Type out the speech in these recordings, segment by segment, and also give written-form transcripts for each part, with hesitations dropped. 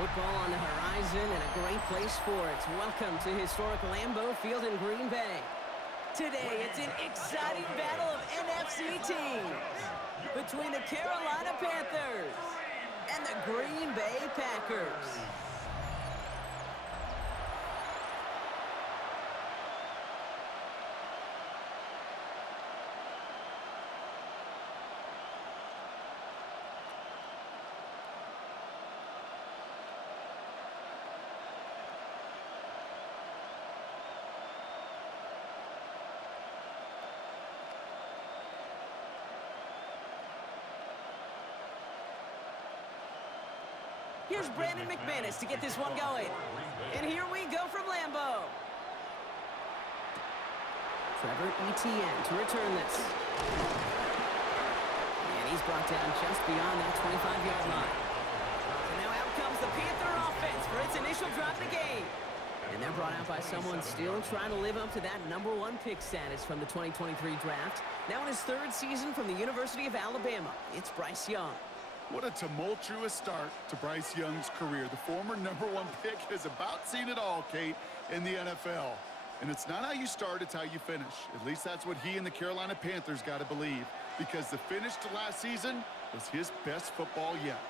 Football on the horizon and a great place for it. Welcome to historic Lambeau Field in Green Bay. Today, it's an exciting battle of NFC teams between the Carolina Panthers and the Green Bay Packers. Here's Brandon McManus to get this one going. And here we go from Lambeau. Trevor Etienne to return this. And he's brought down just beyond that 25-yard line. So now out comes the Panther offense for its initial drive of the game. And they're brought out by someone still trying to live up to that #1 pick status from the 2023 draft. Now in his third season from the University of Alabama, it's Bryce Young. What a tumultuous start to Bryce Young's career. The former #1 pick has about seen it all, Kate, in the NFL. And it's not how you start, it's how you finish. At least that's what he and the Carolina Panthers got to believe, because the finish to last season was his best football yet.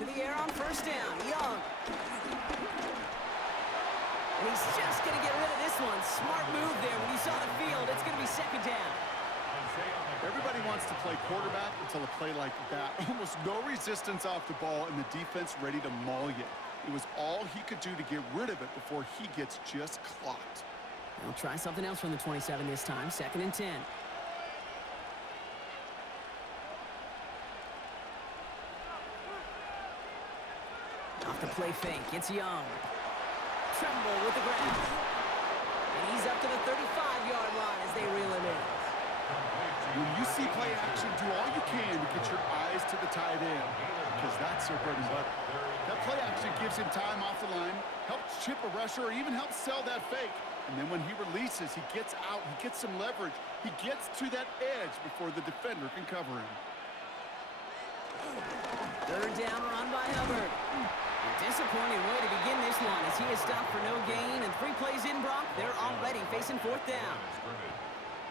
To the air on first down, Young. And he's just going to get rid of this one. Smart move there when he saw the field. It's going to be second down. Everybody wants to play quarterback until a play like that. Almost no resistance off the ball and the defense ready to maul you. It was all he could do to get rid of it before he gets just clocked. They'll try something else from the 27 this time. 2nd and 10. Off the play fake. It's Young. Tremble with the ground. And he's up to the 35-yard line as they reel him in. When you see play action, do all you can to get your eyes to the tight end, because that's their bread and butter. That play action gives him time off the line, helps chip a rusher, or even helps sell that fake. And then when he releases, he gets out, he gets some leverage. He gets to that edge before the defender can cover him. Third down run by Hubbard. A disappointing way to begin this one as he is stopped for no gain, and 3 plays in, Brock. They're already facing 4th down.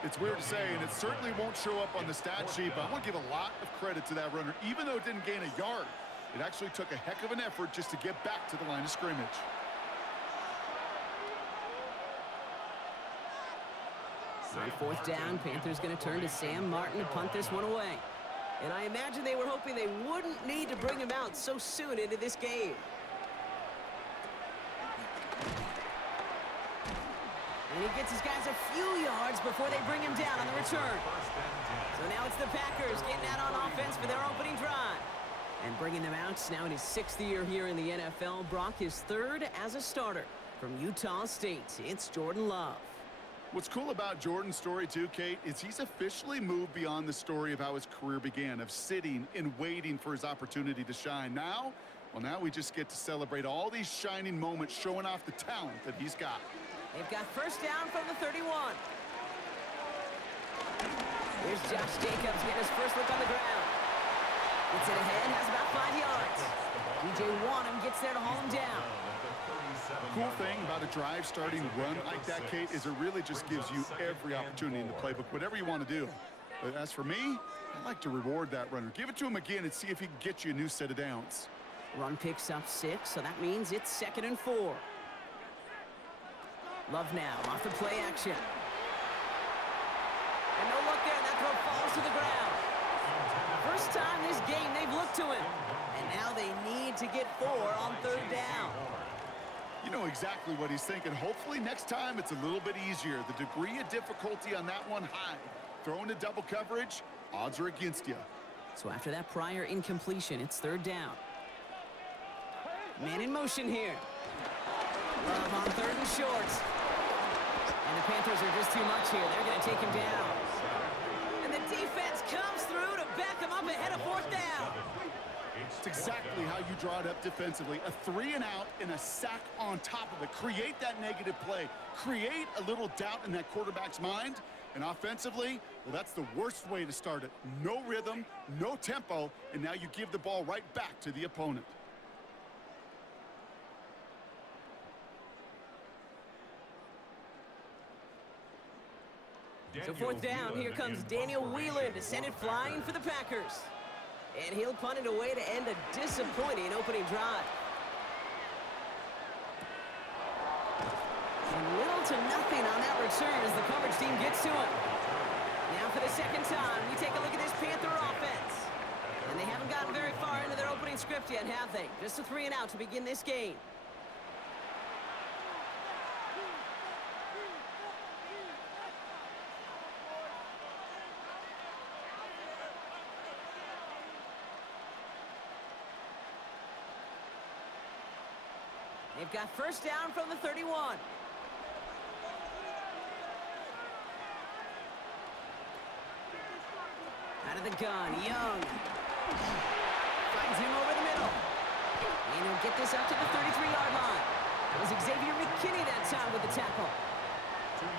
It's weird to say, and it certainly won't show up on the stat sheet, but I want to give a lot of credit to that runner. Even though it didn't gain a yard, it actually took a heck of an effort just to get back to the line of scrimmage. So 4th down, Panthers going to turn to Sam Martin to punt this one away. And I imagine they were hoping they wouldn't need to bring him out so soon into this game. And he gets his guys a few yards before they bring him down on the return. So now it's the Packers getting out on offense for their opening drive. And bringing them out now in his 6th year here in the NFL. Brock, his 3rd as a starter from Utah State. It's Jordan Love. What's cool about Jordan's story too, Kate, is he's officially moved beyond the story of how his career began, of sitting and waiting for his opportunity to shine. Now we just get to celebrate all these shining moments, showing off the talent that he's got. They've got first down from the 31. Here's Josh Jacobs getting his first look on the ground. Gets it ahead, has about 5 yards. DJ Wanham gets there to haul him down. Cool thing about a drive starting run like that, Kate, is it really just gives you every opportunity in the playbook, whatever you want to do. But as for me, I like to reward that runner. Give it to him again and see if he can get you a new set of downs. Run picks up 6, so that means it's 2nd and 4. Love now off the play action. And no look there. That throw falls to the ground. First time this game they've looked to him. And now they need to get 4 on 3rd down. You know exactly what he's thinking. Hopefully next time it's a little bit easier. The degree of difficulty on that one high. Throwing to double coverage, odds are against you. So after that prior incompletion, it's 3rd down. Man in motion here. Love on 3rd and short. And the Panthers are just too much here. They're going to take him down. And the defense comes through to back him up ahead of 4th down. It's exactly how you draw it up defensively. A 3 and out and a sack on top of it. Create that negative play. Create a little doubt in that quarterback's mind. And offensively, well, that's the worst way to start it. No rhythm, no tempo, and now you give the ball right back to the opponent. So fourth down, here comes Daniel Whelan to send it flying for the Packers. And he'll punt it away to end a disappointing opening drive. And little to nothing on that return as the coverage team gets to him. Now for the second time, we take a look at this Panther offense. And they haven't gotten very far into their opening script yet, have they? Just a 3 and out to begin this game. They've got first down from the 31. Out of the gun, Young. Finds him over the middle. And he'll get this up to the 33-yard line. It was Xavier McKinney that time with the tackle.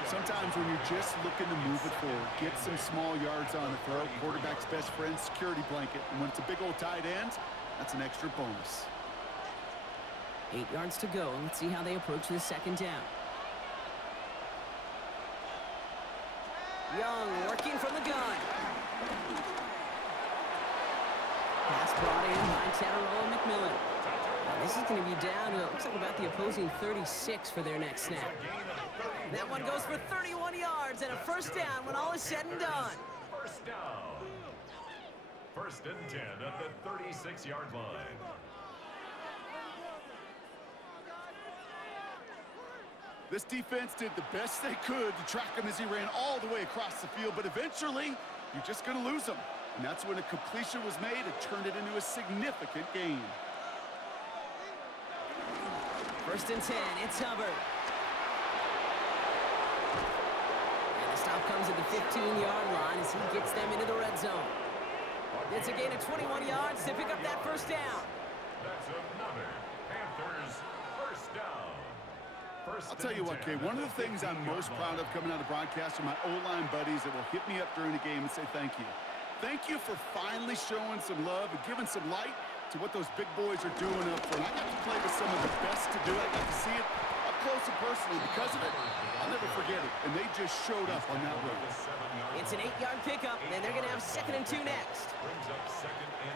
Sometimes when you're just looking to move it forward, get some small yards on the throw, quarterback's best friend, security blanket. And when it's a big old tight end, that's an extra bonus. 8 yards to go, and let's see how they approach this second down. Young working from the gun. Pass brought in by Tataroa McMillan. This is going to be down to, it looks like about the opposing 36 for their next snap. That one goes for 31 yards and a first down when all is said and done. First down. First and 10 at the 36-yard line. This defense did the best they could to track him as he ran all the way across the field, but eventually, you're just going to lose him. And that's when a completion was made and turned it into a significant gain. First and 10, it's Hubbard. And the stop comes at the 15-yard line as he gets them into the red zone. It's a gain of 21 yards to pick up that first down. That's another Panthers first down. I'll tell you what, Kay, one of the things I'm most proud of coming out of broadcast are my O-line buddies that will hit me up during the game and say thank you. Thank you for finally showing some love and giving some light to what those big boys are doing up front. I got to play with some of the best to do it. I got to see it up close and personal. Because of it, I'll never forget it. And they just showed up on that road. It's an 8-yard pickup, and they're going to have 2nd and 2 next.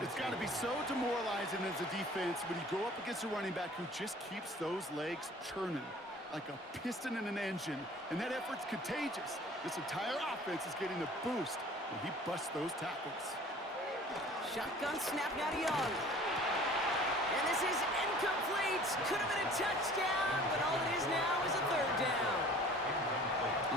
It's got to be so demoralizing as a defense when you go up against a running back who just keeps those legs churning like a piston in an engine, and that effort's contagious. This entire offense is getting a boost when he busts those tackles. Shotgun snap now to Young. And this is incomplete. Could have been a touchdown, but all it is now is a 3rd down.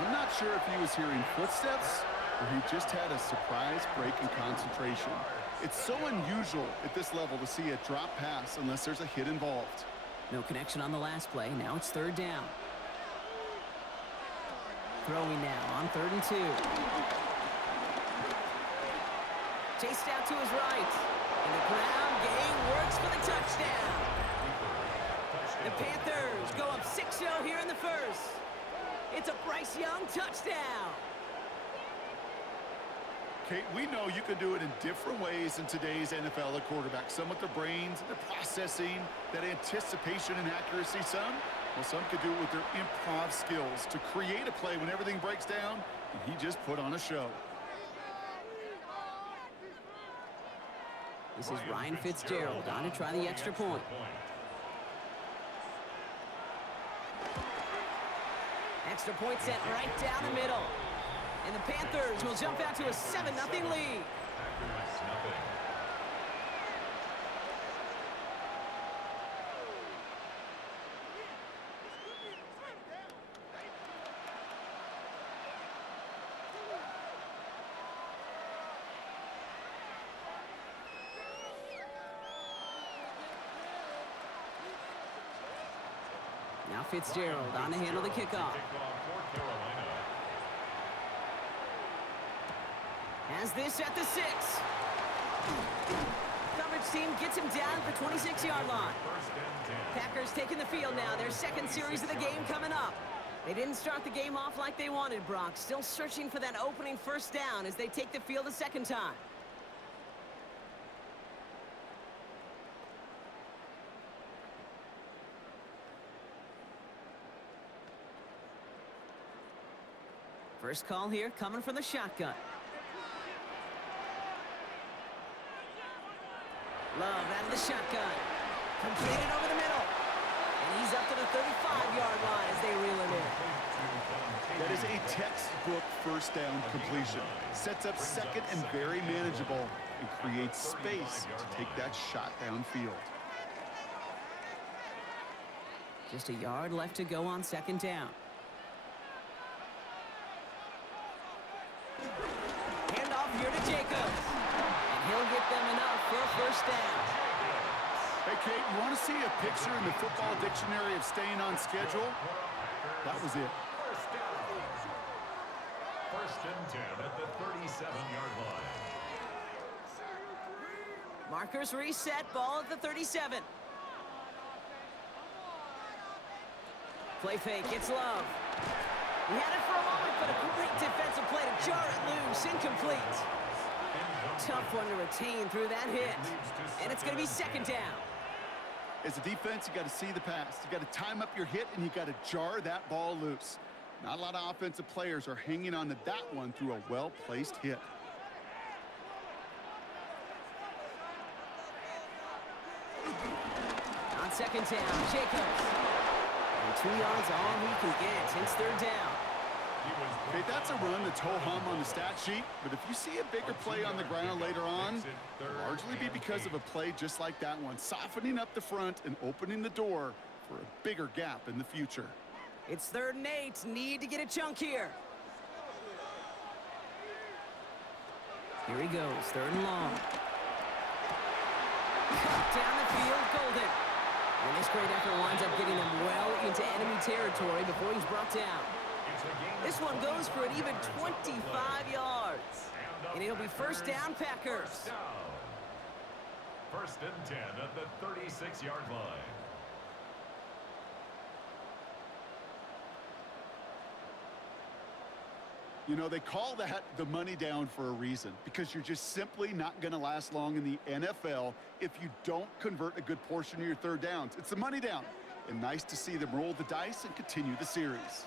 I'm not sure if he was hearing footsteps or he just had a surprise break in concentration. It's so unusual at this level to see a drop pass unless there's a hit involved. No connection on the last play. Now it's 3rd down. Throwing now on 3rd and 2. Chased out to his right. And the ground game works for the touchdown. The Panthers go up 6-0 here in the first. It's a Bryce Young touchdown. Kate, we know you can do it in different ways in today's NFL at quarterback. Some with their brains, their processing, that anticipation and accuracy. Some could do it with their improv skills to create a play when everything breaks down, and he just put on a show. This is Ryan Fitzgerald on to try the extra point. Extra point sent right down the middle. And the Panthers will jump out to a 7-0 lead. Now Fitzgerald on to handle the kickoff. Has this at the 6. Coverage team gets him down at the 26-yard line. Packers taking the field now. Their 2nd series of the game coming up. They didn't start the game off like they wanted, Brock. Still searching for that opening first down as they take the field a 2nd time. First call here coming from the shotgun. Love out of the shotgun. Completed over the middle. And he's up to the 35-yard line as they reel it in. That is a textbook first down completion. Sets up second and very manageable and creates space to take that shot downfield. Just a yard left to go on second down. Handoff here to Jacobs. And he'll get them enough for a first down. Hey, Kate, you want to see a picture in the football dictionary of staying on schedule? That was it. First and 10 at the 37-yard line. Markers reset, ball at the 37. Play fake, it's Love. He had it for a moment, but a great defensive play to jar it loose, incomplete. Tough one to retain through that hit. And it's going to be second down. As a defense, you got to see the pass. You got to time up your hit, and you got to jar that ball loose. Not a lot of offensive players are hanging on to that one through a well-placed hit. On second down, Jacobs. And 2 yards all he can get. It's third down. Okay, that's a run that's ho-hum on the stat sheet, but if you see a bigger play on the ground later on, it'll largely be because of a play just like that one, softening up the front and opening the door for a bigger gap in the future. It's 3rd and 8. Need to get a chunk here. Here he goes, 3rd and long. Cut down the field, Golden. And this great effort winds up getting him well into enemy territory before he's brought down. This one goes for an even 25 yards. And it'll be first down, Packers. First and 10 at the 36-yard line. You know, they call that the money down for a reason, because you're just simply not going to last long in the NFL if you don't convert a good portion of your third downs. It's the money down. And nice to see them roll the dice and continue the series.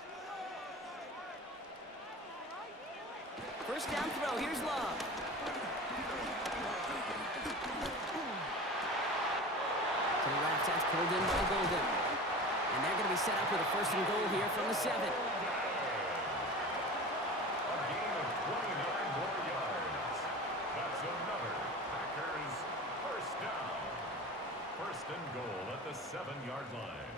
First down throw, here's Love. To the left, that's pulled in by Golden. And they're going to be set up with a first and goal here from the 7. A gain of 29 more yards. That's another Packers first down. First and goal at the 7-yard line.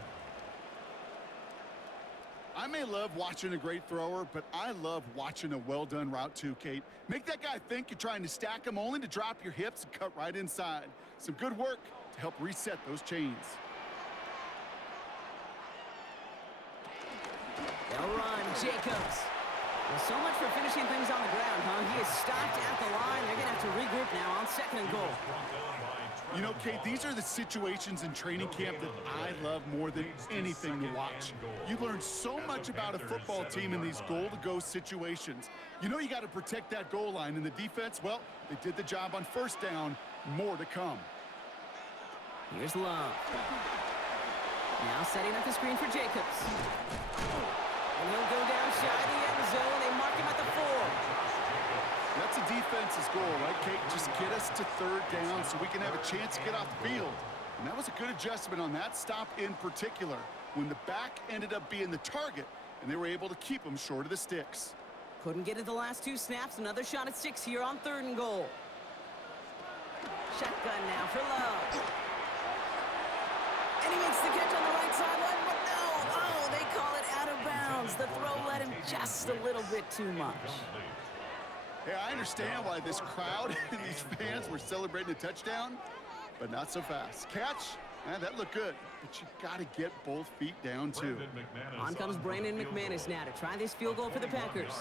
I may love watching a great thrower, but I love watching a well-done route too, Kate. Make that guy think you're trying to stack him only to drop your hips and cut right inside. Some good work to help reset those chains. They'll run, Jacobs. Well, so much for finishing things on the ground, huh? He is stopped at the line. They're going to have to regroup now on second and goal. You know, Kate, these are the situations in training camp that I love more than anything to watch. You learn so much about a football team in these goal-to-go situations. You know you got to protect that goal line, and the defense, well, they did the job on first down. More to come. Here's Love. Now setting up the screen for Jacobs. And he'll go down shy of the end zone. They mark him at the 4. That's a defense's goal, right, Kate? Just get us to third down so we can have a chance to get off the field. And that was a good adjustment on that stop in particular, when the back ended up being the target, and they were able to keep him short of the sticks. Couldn't get it the last 2 snaps. Another shot at 6 here on 3rd and goal. Shotgun now for Love. And he makes the catch on the right sideline, but no! Oh, they call it out of bounds. The throw led him just a little bit too much. Hey, I understand why this crowd and these fans were celebrating a touchdown, but not so fast. Catch, man, that looked good, but you got to get both feet down, too. On comes Brandon McManus now to try this field goal for the Packers.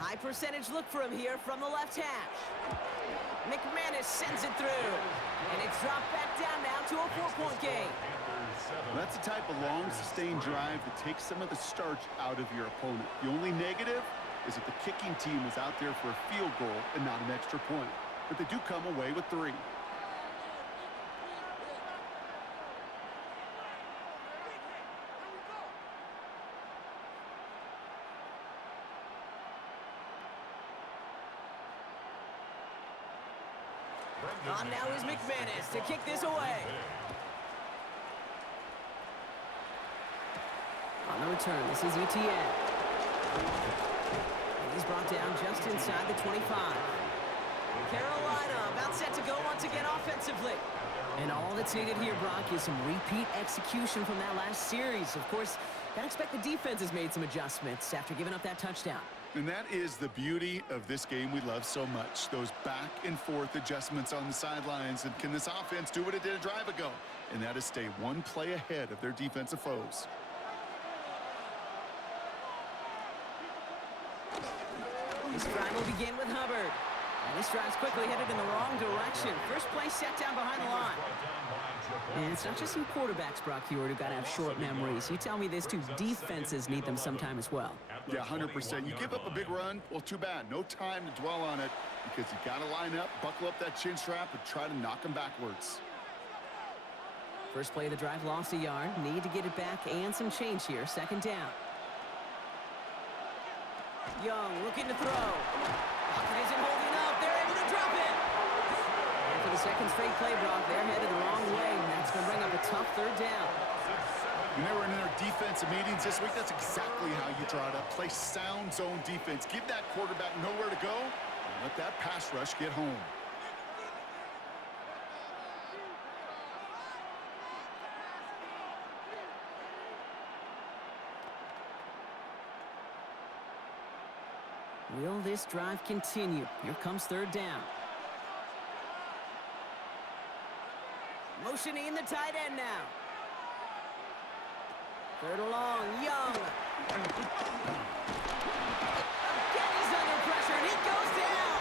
High percentage look for him here from the left hash. McManus sends it through, and it's dropped back down now to a 4-point game. That's the type of long, sustained drive that takes some of the starch out of your opponent. The only negative is that the kicking team was out there for a field goal and not an extra point. But they do come away with 3. On now is McManus to kick this away. On the return, this is ETN. And he's brought down just inside the 25. Carolina about set to go once again offensively. And all that's needed here, Brock, is some repeat execution from that last series. Of course, gotta expect the defense has made some adjustments after giving up that touchdown. And that is the beauty of this game we love so much. Those back and forth adjustments on the sidelines. And can this offense do what it did a drive ago? And that is stay one play ahead of their defensive foes. This drive will begin with Hubbard. And this drive's quickly headed in the wrong direction. First play set down behind the line. And it's not just some quarterbacks, Brock Hewitt, who got to have short memories. You tell me this too, defenses need them sometime as well. Yeah, 100%. You give up a big run, well, too bad. No time to dwell on it because you got to line up, buckle up that chin strap, and try to knock them backwards. First play of the drive lost a yard. Need to get it back and some change here. Second down. Young looking to throw. Pocket isn't holding up. They're able to drop it. And for the second straight play, Brock, they're headed the wrong way. And that's going to bring up a tough third down. When they were in their defensive meetings this week, that's exactly how you draw it up. Play sound zone defense. Give that quarterback nowhere to go and let that pass rush get home. Will this drive continue? Here comes third down. Motioning the tight end now. Third and long, Young. Again, he's under pressure, and he goes down.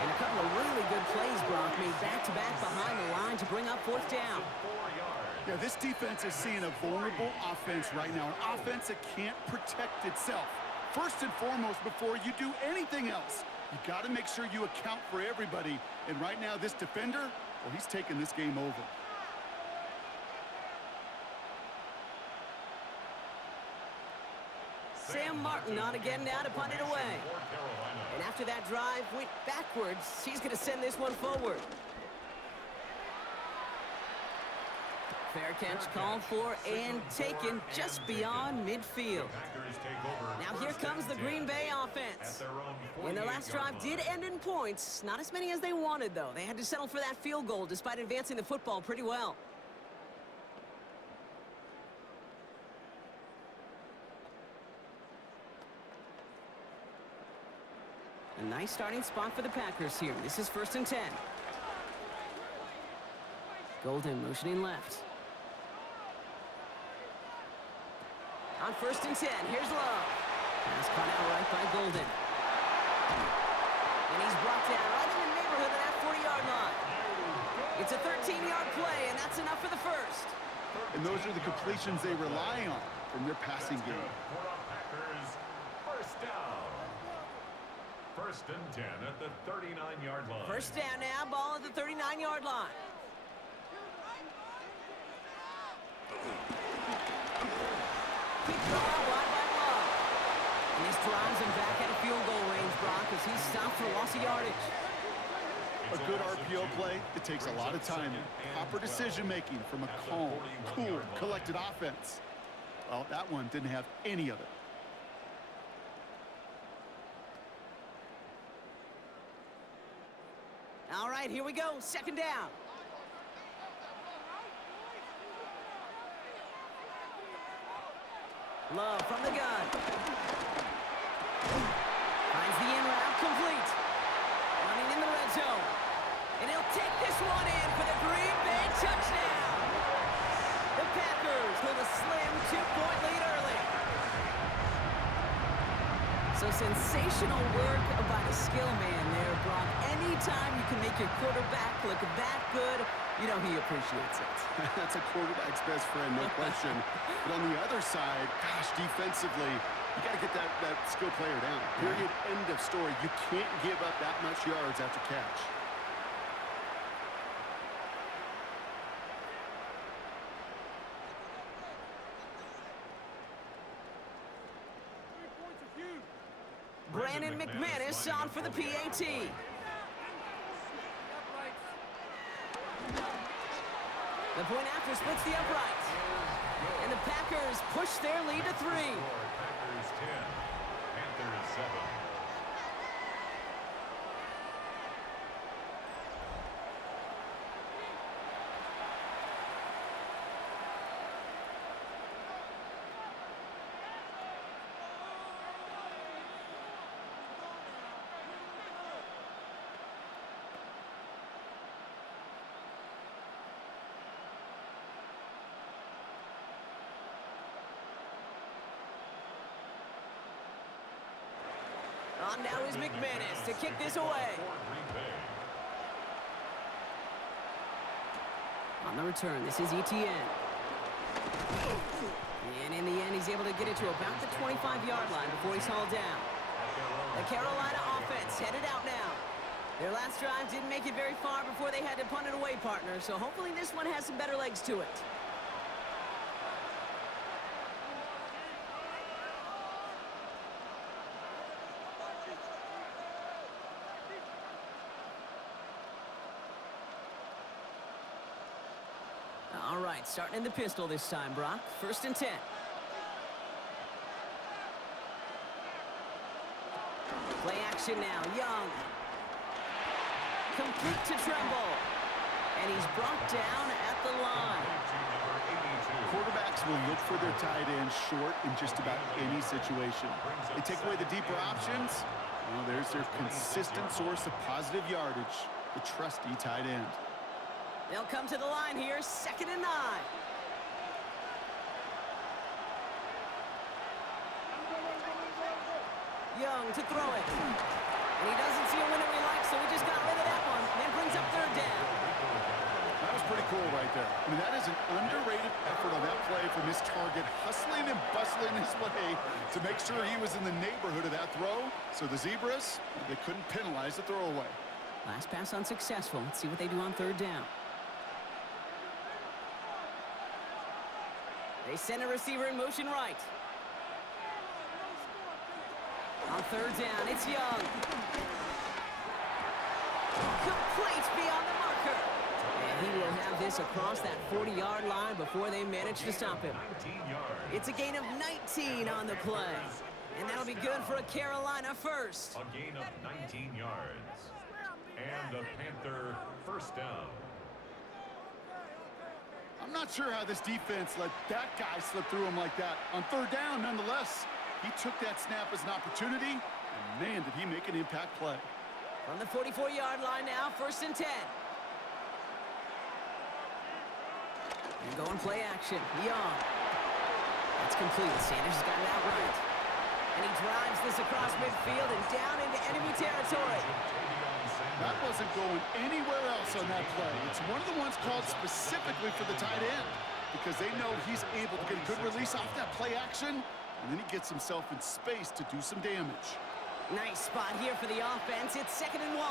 And a couple of really good plays, Brock, made back-to-back behind the line to bring up fourth down. Yeah, this defense is seeing a vulnerable offense right now, an offense that can't protect itself. First and foremost, before you do anything else, you got to make sure you account for everybody. And right now, this defender, well, he's taking this game over. Sam Martin on again now to punt it away. And after that drive went backwards, he's going to send this one forward. Fair catch called for and taken just beyond midfield. Now here comes the Green Bay offense. And their last drive did end in points. Not as many as they wanted, though. They had to settle for that field goal despite advancing the football pretty well. A nice starting spot for the Packers here. This is 1st and 10. Golden motioning left. On 1st and 10, here's Love. Pass caught out right by Golden. And he's brought down right in the neighborhood of that 40-yard line. It's a 13-yard play, and that's enough for the first. And those are the completions they rely on from their passing game. Packers, first down. 1st and 10 at the 39-yard line. First down now, ball at the 39-yard line. Keep going wide by Love. And this drives him back at a field goal range, Brock, as he's stopped for loss of yardage. A good RPO play, it takes a lot of time. Proper decision-making from a calm, cool, collected offense. Well, that one didn't have any of it. All right, here we go. Second down. Love from the gun. Finds the in route complete. Running in the red zone. And he'll take this one in for the Green Bay touchdown. The Packers with a slim 2-point lead early. So sensational work by the skill man there, Brock. Anytime you can make your quarterback look that good, you know he appreciates it. That's a quarterback's best friend, no question. But on the other side, gosh, defensively, you got to get that skill player down. Period, end of story. You can't give up that much yards after catch. Brandon McManus on for the PAT. The point after splits the uprights. And the Packers push their lead to 3. Packers 10, Panthers 7. On now is McManus to kick this away. On the return, this is Etienne. And in the end, he's able to get it to about the 25-yard line before he's hauled down. The Carolina offense headed out now. Their last drive didn't make it very far before they had to punt it away, partner, so hopefully this one has some better legs to it. All right, starting in the pistol this time, Brock. 1st and 10. Play action now. Young. Complete to Tremble. And he's brought down at the line. Quarterbacks will look for their tight end short in just about any situation. They take away the deeper options. Well, there's their consistent source of positive yardage, the trusty tight end. They'll come to the line here, 2nd and 9. Young to throw it. And he doesn't see a window he likes, so he just got rid of that one. Then brings up 3rd down. That was pretty cool right there. I mean, that is an underrated effort on that play from his target, hustling and bustling his way to make sure he was in the neighborhood of that throw. So the Zebras, they couldn't penalize the throwaway. Last pass unsuccessful. Let's see what they do on 3rd down. They send a receiver in motion right. On 3rd down, it's Young. Complete beyond the marker. And he will have this across that 40-yard line before they manage to stop him. It's a gain of 19 on the play. And that'll be good for a Carolina first. A gain of 19 yards. And a Panther 1st down. I'm not sure how this defense let that guy slip through him like that. On 3rd down, nonetheless, he took that snap as an opportunity, and man, did he make an impact play. From the 44-yard line now, 1st and 10. And going play action, Young. That's complete. Sanders has got it outright. And he drives this across midfield and down into enemy territory. That wasn't going anywhere else on that play. It's one of the ones called specifically for the tight end because they know he's able to get a good release off that play action, and then he gets himself in space to do some damage. Nice spot here for the offense. It's 2nd and 1.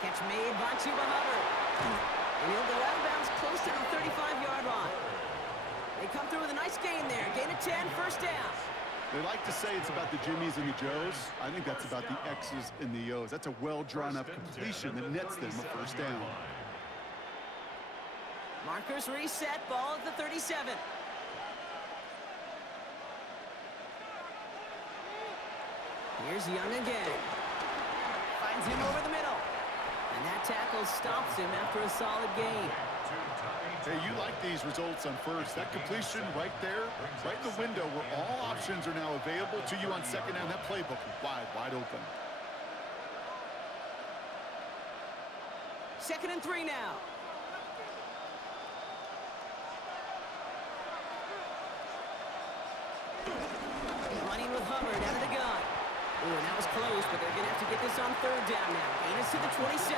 Catch made by Chuba Hubbard. And he'll go out of bounds close to the 35-yard line. They come through with a nice gain there. Gain of 10, 1st down. They like to say it's about the Jimmies and the Joes. I think that's about the X's and the O's. That's a well-drawn-up completion that nets them a 1st down. Markers reset. Ball at the 37. Here's Young again. Finds him over the middle. And that tackle stops him after a solid gain. Hey, you like these results on 1st. That completion right there, right in the window where all options are now available to you on 2nd down. That playbook wide open. 2nd and 3 now. Running with Hubbard out of the gun. Ooh, and that was close, but they're going to have to get this on 3rd down now. Gain is to the 27.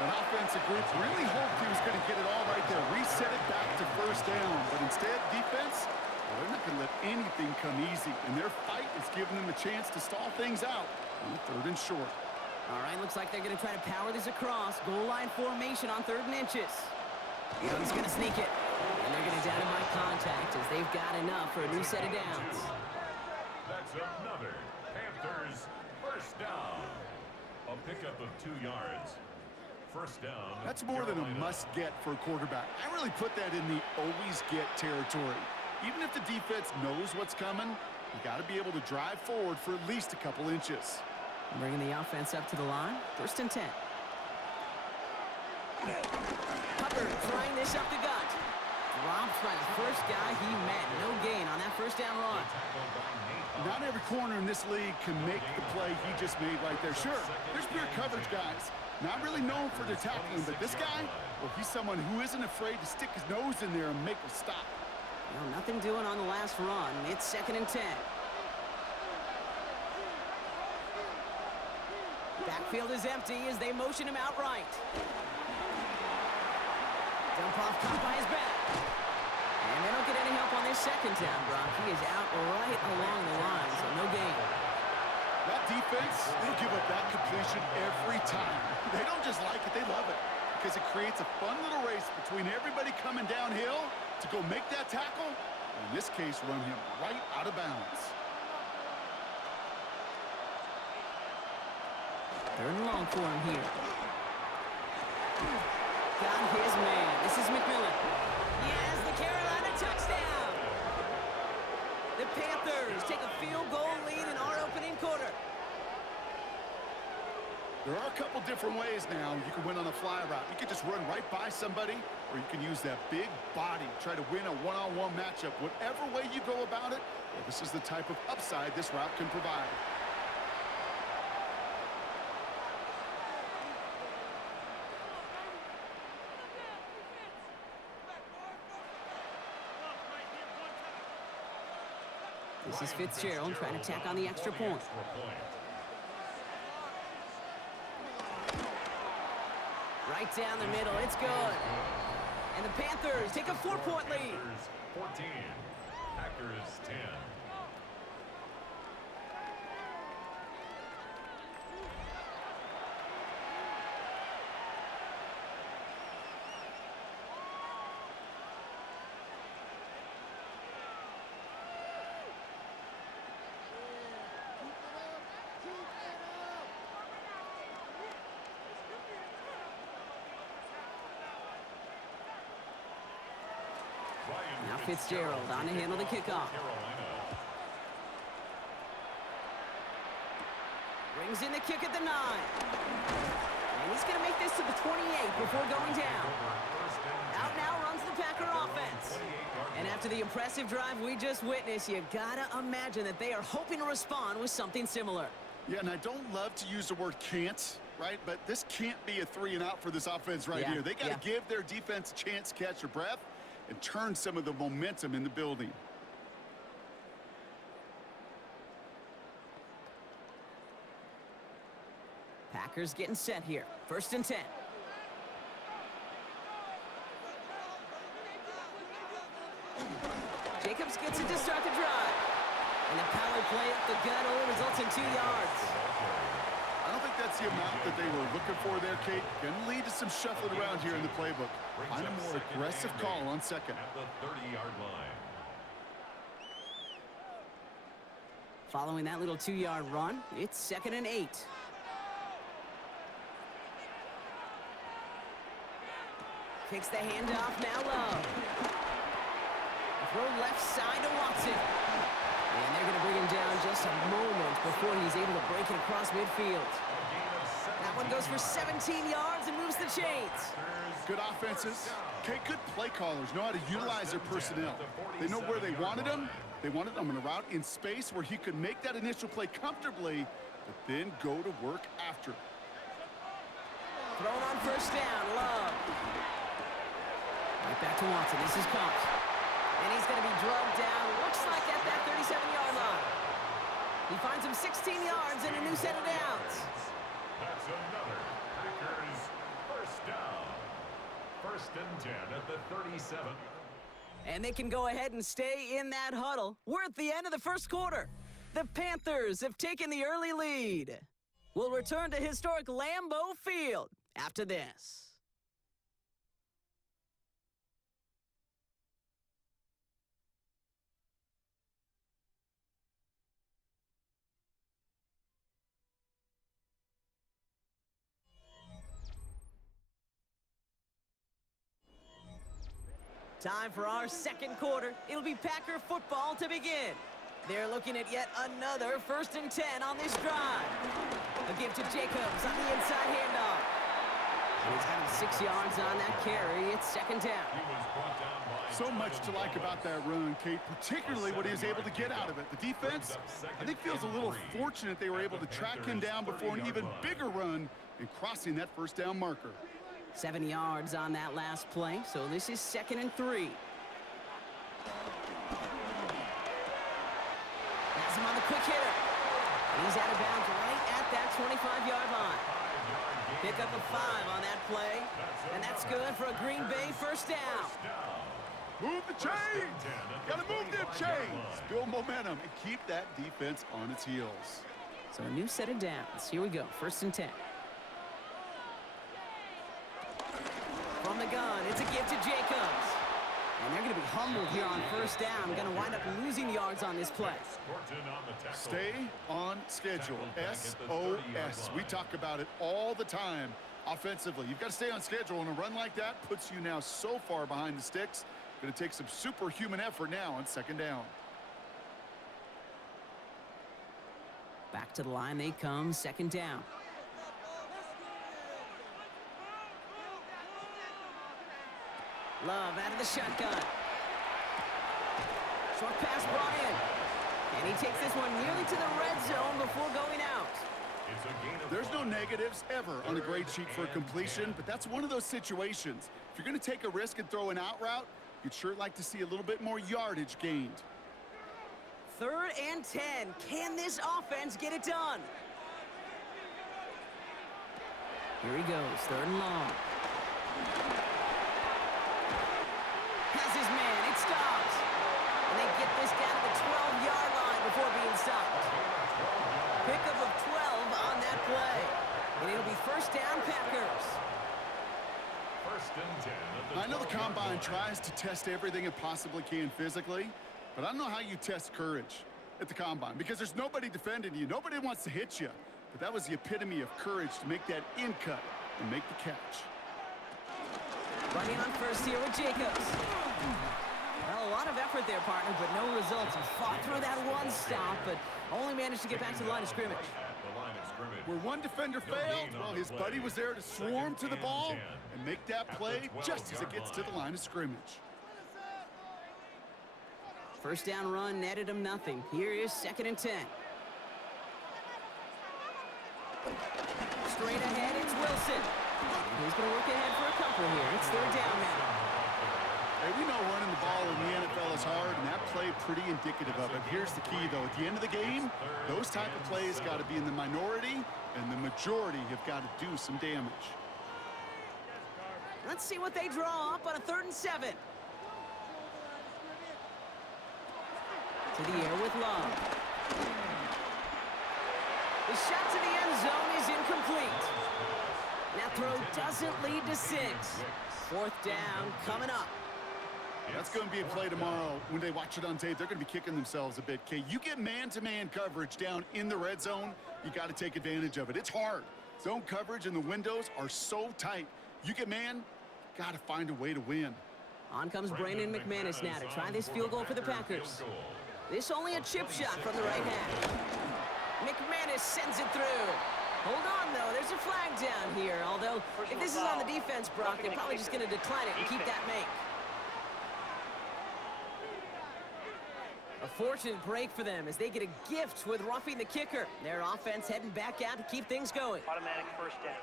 An offensive group really hoped he was going to get it all right there, reset it back to 1st down. But instead, defense, well, they're not going to let anything come easy. And their fight is giving them a chance to stall things out on 3rd and short. All right, looks like they're going to try to power this across. Goal line formation on 3rd and inches. Young's going to sneak it. And they're going to down him by contact as they've got enough for a new set of downs. That's another Panthers 1st down. pickup of 2 yards. First down. That's more than a must-get for a quarterback. I really put that in the always-get territory. Even if the defense knows what's coming, you got to be able to drive forward for at least a couple inches. Bringing the offense up to the line. 1st and 10. Hubbard trying this up the gut. Dropped by the first guy he met. No gain on that 1st down run. Not every corner in this league can make the play he just made right there. Sure, there's pure coverage guys. Not really known for their tackling, but this guy, well, he's someone who isn't afraid to stick his nose in there and make a stop. Well, nothing doing on the last run. It's 2nd and 10. Backfield is empty as they motion him out right. Dump off caught by his back. And they don't get any help on this 2nd down, Brock. He is out right along the line, so no gain. That defense, they'll give up that completion every time. They don't just like it, they love it. Because it creates a fun little race between everybody coming downhill to go make that tackle, or in this case, run him right out of bounds. 3rd and long for him here. Got his man. This is McMillan. Yes, the Carolina touchdown. The Panthers take a field goal lead in our opening quarter. There are a couple different ways now you can win on a fly route. You can just run right by somebody, or you can use that big body, try to win a one-on-one matchup. Whatever way you go about it, well, this is the type of upside this route can provide. This is Fitzgerald trying to tack on the extra point. Right down the middle, it's good. And the Panthers take a 4-point lead. 14, Packers 10. Now Fitzgerald on to handle the kickoff. Brings in the kick at the 9. And he's going to make this to the 28 before going down. Out now runs the Packer offense. And after the impressive drive we just witnessed, you got to imagine that they are hoping to respond with something similar. Yeah, and I don't love to use the word can't, right? But this can't be a 3-and-out for this offense right here. They got to give their defense a chance to catch their breath and turn some of the momentum in the building. Packers getting set here. 1st and 10. Jacobs gets it to start the drive. And a power play up the gut only results in 2 yards. I don't think that's the amount that they were looking for there, Kate. Going to lead to some shuffling around here in the playbook. Find a more aggressive call on 2nd. At the 30-yard line. Following that little 2-yard run, it's 2nd and 8. Takes the handoff, now low. Throw left side to Watson. And they're going to bring him down just a moment before he's able to break it across midfield. That one goes for 17 yards and moves the chains. Good offenses. Okay, good play callers know how to utilize their personnel. They know where they wanted them. They wanted them on a route in space where he could make that initial play comfortably, but then go to work after. Thrown on 1st down, Love. Right back to Watson. This is caught. And he's going to be drugged down, looks like at that 37-yard line. He finds him 16 yards and a new set of downs. That's another Packers 1st down. 1st and 10 at the 37. And they can go ahead and stay in that huddle. We're at the end of the 1st quarter. The Panthers have taken the early lead. We'll return to historic Lambeau Field after this. Time for our second quarter. It'll be Packer football to begin. They're looking at yet another 1st and 10 on this drive. A give to Jacobs on the inside handoff. And he's got him 6 yards on that carry. It's 2nd down. So much to like about that run, Kate, particularly what he was able to get out of it. The defense, I think, feels a little fortunate they were able to track him down before an even bigger run and crossing that 1st down marker. 7 yards on that last play, so this is 2nd and 3. Has him on the quick hitter. And he's out of bounds right at that 25-yard line. Pick up a 5 on that play, and that's good for a Green Bay 1st down. Move the chains! Gotta move them chains! Build momentum and keep that defense on its heels. So a new set of downs. Here we go, 1st and 10. From the gun, it's a give to Jacobs. And they're going to be humbled here on 1st down. Going to wind up losing yards on this play. Stay on schedule. SOS. We talk about it all the time offensively. You've got to stay on schedule, and a run like that puts you now so far behind the sticks. Going to take some superhuman effort now on 2nd down. Back to the line they come, 2nd down. Love out of the shotgun. Short pass brought in. And he takes this one nearly to the red zone before going out. There's no negatives ever on a grade sheet for a completion, but that's one of those situations. If you're going to take a risk and throw an out route, you'd sure like to see a little bit more yardage gained. 3rd and 10. Can this offense get it done? Here he goes, 3rd and long. Has his man, it stops. And they get this down to the 12-yard line before being stopped. Pickup of 12 on that play. And it'll be 1st down Packers. 1st and 10. I know the Combine tries to test everything it possibly can physically, but I don't know how you test courage at the Combine because there's nobody defending you. Nobody wants to hit you. But that was the epitome of courage to make that in cut and make the catch. Running on 1st here with Jacobs. Well, a lot of effort there, partner, but no results. He fought through that one stop, but only managed to get back to the line of scrimmage. Where one defender failed, well, his buddy was there to swarm to the ball and make that play just as it gets to the line of scrimmage. 1st down run netted him nothing. Here is 2nd and 10. Straight ahead, it's Wilson. And he's going to work ahead for a couple here. It's 3rd down now. Hey, we know running the ball in the NFL is hard, and that play pretty indicative of it. Here's the key, though. At the end of the game, those type of plays got to be in the minority, and the majority have got to do some damage. Let's see what they draw up on a 3rd and 7. To the air with Love. The shot to the end zone is incomplete. That throw doesn't lead to 6. 4th down coming up. That's going to be a play tomorrow. When they watch it on tape, they're going to be kicking themselves a bit. Okay, you get man-to-man coverage down in the red zone, you got to take advantage of it. It's hard. Zone coverage and the windows are so tight. You get man, got to find a way to win. On comes Brandon McManus now to try this field goal for the Packers. This only a chip shot from the right hash. McManus sends it through. Hold on, though. There's a flag down here. Although, if this is on the defense, Brock, they're probably just going to decline it and keep that make. A fortunate break for them as they get a gift with roughing the kicker. Their offense heading back out to keep things going. Automatic 1st down.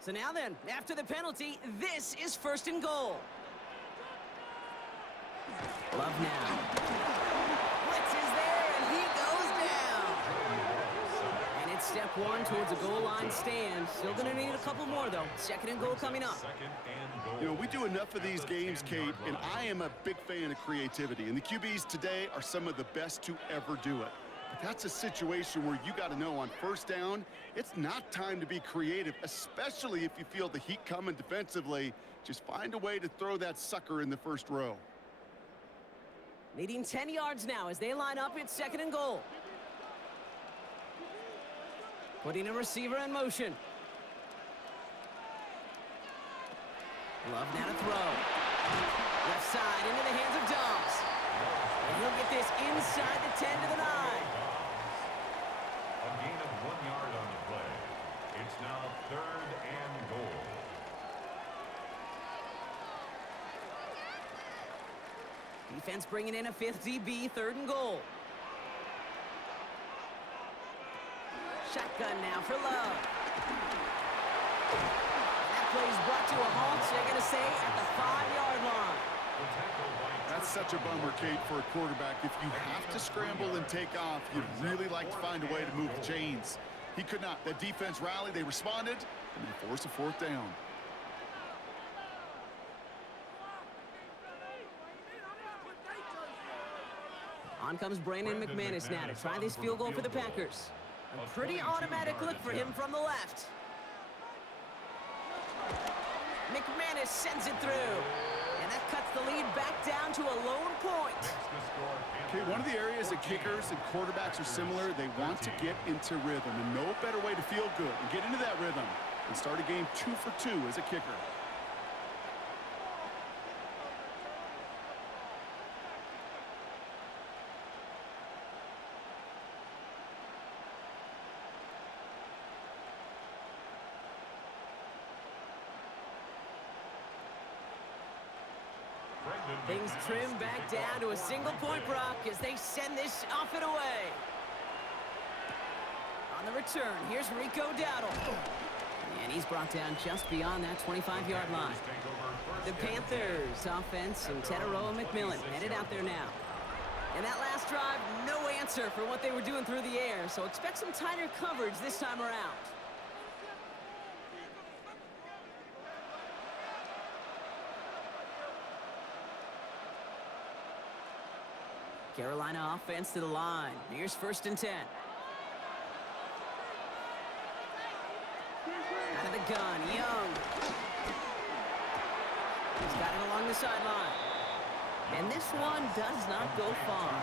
So now then, after the penalty, this is 1st and goal. Love now. Blitz is there, and he goes down. And it's step 1 towards a goal line stand. Still going to need a couple more, though. 2nd and goal coming up. You know, we do enough of these games, Kate, and I am a big fan of creativity. And the QBs today are some of the best to ever do it. But that's a situation where you got to know on 1st down, it's not time to be creative, especially if you feel the heat coming defensively. Just find a way to throw that sucker in the 1st row. Needing 10 yards now as they line up. It's 2nd and goal. Putting a receiver in motion. Love now to throw. Left side into the hands of Dobbs. And he'll get this inside the 10 to the 9. A gain of 1 yard on the play. It's now 3rd and goal. Defense bringing in a 5th DB, 3rd and goal. Shotgun now for Love. That play's brought to a halt, they're going to say, at the 5-yard line. That's such a bummer, Kate, for a quarterback. If you have to scramble and take off, you'd really like to find a way to move the chains. He could not. That defense rallied, they responded, and they forced a 4th down. On comes Brandon McManus now to try this field goal for the Packers. A pretty automatic look for him from the left. McManus sends it through. And that cuts the lead back down to a lone point. Okay, one of the areas that kickers and quarterbacks are similar, they want to get into rhythm. And no better way to feel good and get into that rhythm and start a game 2 for 2 as a kicker. Things trim back down to a single-point Brock as they send this off and away. On the return, here's Rico Dowdle. And he's brought down just beyond that 25-yard line. The Panthers offense and Tedero and McMillan headed out there now. And that last drive, no answer for what they were doing through the air, so expect some tighter coverage this time around. Carolina offense to the line. Here's 1st and 10. Out of the gun, Young. He's got it along the sideline. And this one does not go far.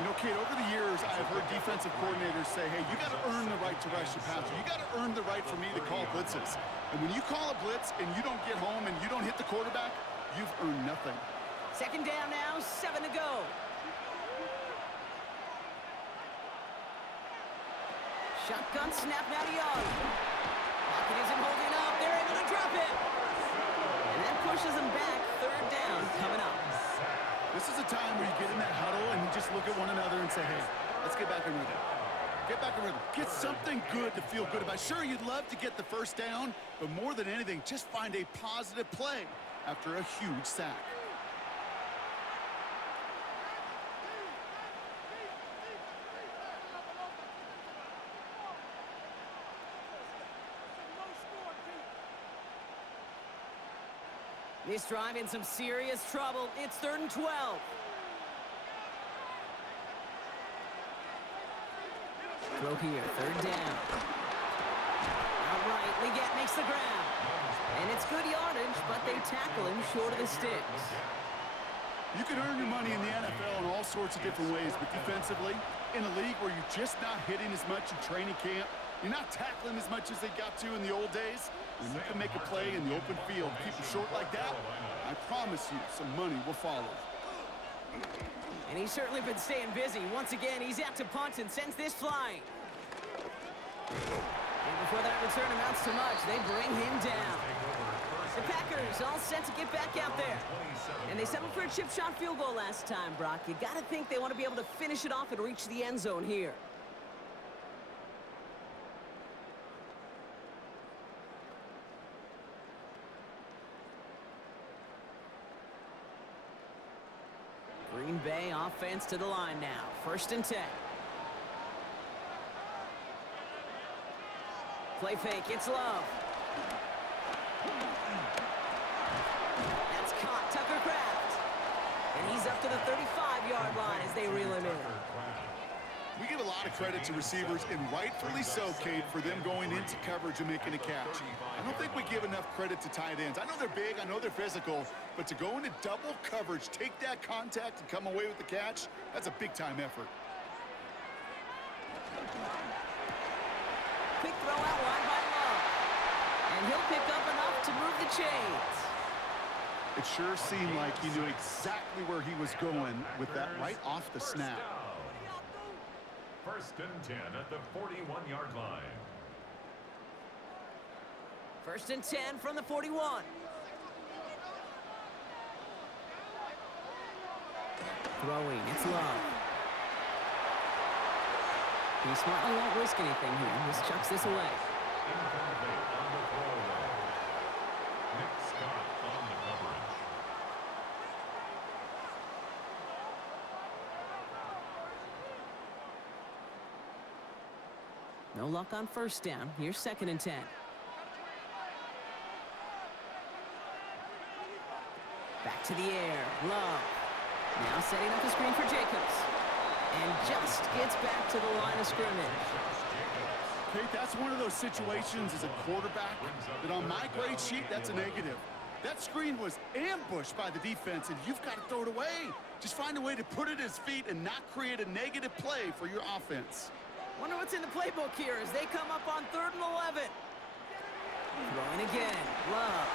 You know, Kate, over the years, I've heard defensive coordinators say, hey, you got to earn the right to rush the passer. You got to earn the right for me to call blitzes. And when you call a blitz and you don't get home and you don't hit the quarterback, you've earned nothing. 2nd down now, 7 to go. Shotgun snap now to Young. Pocket isn't holding up. They're able to drop it. And that pushes them back. 3rd down coming up. This is a time where you get in that huddle and you just look at one another and say, hey, let's get back in rhythm. Get back in rhythm. Get something good to feel good about. Sure, you'd love to get the 1st down, but more than anything, just find a positive play after a huge sack. This drive in some serious trouble. It's 3rd and 12. Throw here, 3rd down. Outright, Leggett makes the ground. And it's good yardage, but they tackle him short of the sticks. You can earn your money in the NFL in all sorts of different ways, but defensively, in a league where you're just not hitting as much in training camp, you're not tackling as much as they got to in the old days, when you can make a play in the open field, keep it short like that, I promise you some money will follow. And he's certainly been staying busy. Once again, he's out to punt and sends this flying. And before that return amounts to much, they bring him down. The Packers all set to get back out there. And they settled for a chip shot field goal last time, Brock. You got to think they want to be able to finish it off and reach the end zone here. Green Bay offense to the line now. 1st and 10. Play fake, it's Love. That's caught, Tucker Kraft. And he's up to the 35-yard line as they reel him in. We give a lot of credit to receivers, and rightfully so, Kate, for them going into coverage and making a catch. I don't think we give enough credit to tight ends. I know they're big, I know they're physical, but to go into double coverage, take that contact, and come away with the catch, that's a big-time effort. Quick throw out wide by Love. And he'll pick up enough to move the chains. It sure seemed like he knew exactly where he was going with that right off the snap. First and 10 at the 41-yard line. First and 10 from the 41. Throwing, it's Love. He smartly won't risk anything here. Just chucks this away. Incomplete on the throwaway. Nick Scott on the coverage. No luck on first down. Here's second and 10. Back to the air. Love. Now setting up a screen for Jacobs. And just gets back to the line of scrimmage. Kate, that's one of those situations as a quarterback that on my grade sheet, that's a negative. That screen was ambushed by the defense, and you've got to throw it away. Just find a way to put it at his feet and not create a negative play for your offense. Wonder what's in the playbook here as they come up on 3rd and 11. Throwing again. Love.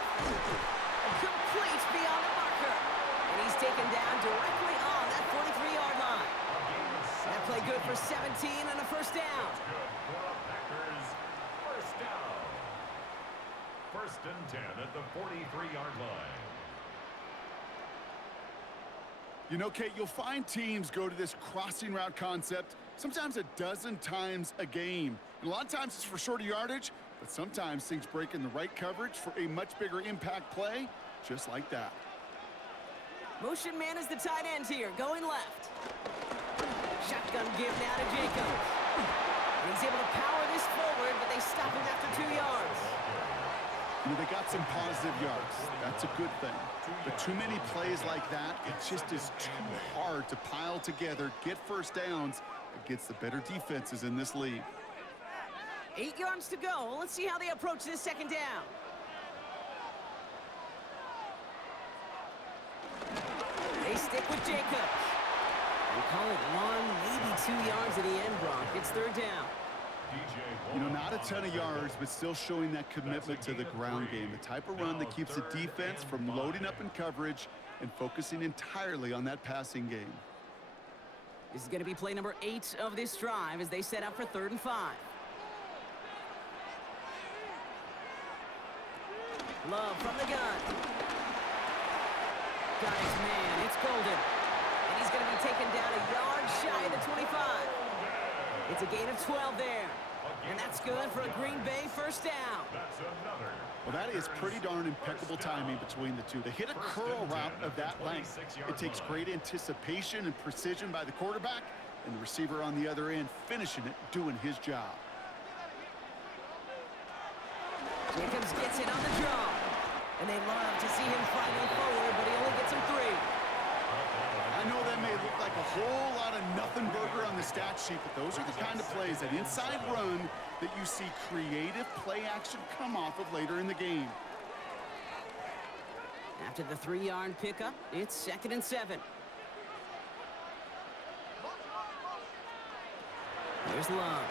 Complete beyond the marker. And he's taken down directly on that 43-yard line. That play good for 17 and a first down. Good for the Packers. First down. First and 10 at the 43-yard line. You know, Kate, you'll find teams go to this crossing route concept sometimes a dozen times a game. And a lot of times it's for shorter yardage, but sometimes things break in the right coverage for a much bigger impact play, just like that. Motion man is the tight end here, going left. Shotgun give now to Jacobs. And he's able to power this forward, but they stop him after 2 yards. You know, they got some positive yards. That's a good thing. But too many plays like that, it just is too hard to pile together, get first downs against the better defenses in this league. 8 yards to go. Let's see how they approach this second down. They stick with Jacobs. They call it 1, maybe 2 yards at the end, Brock. It's 3rd down. You know, not a ton of yards, but still showing that commitment to the ground game. The type of run that keeps the defense from loading up in coverage and focusing entirely on that passing game. This is going to be play number 8 of this drive as they set up for 3rd and 5. Love from the gun. Got his man. It's Golden. And he's going to be taken down a yard shy of the 25. It's a gain of 12 there. And that's good for a Green Bay first down. Well, that is pretty darn impeccable timing between the two. To hit a curl route of that length, it takes great anticipation and precision by the quarterback, and the receiver on the other end finishing it, doing his job. Jacobs gets it on the draw. And they love to see him fighting forward, but he only gets him 3. I know that may look like a whole lot of nothing burger on the stat sheet, but those are the kind of plays, an inside run, that you see creative play action come off of later in the game. After the 3-yard pickup, it's 2nd and 7. There's Love.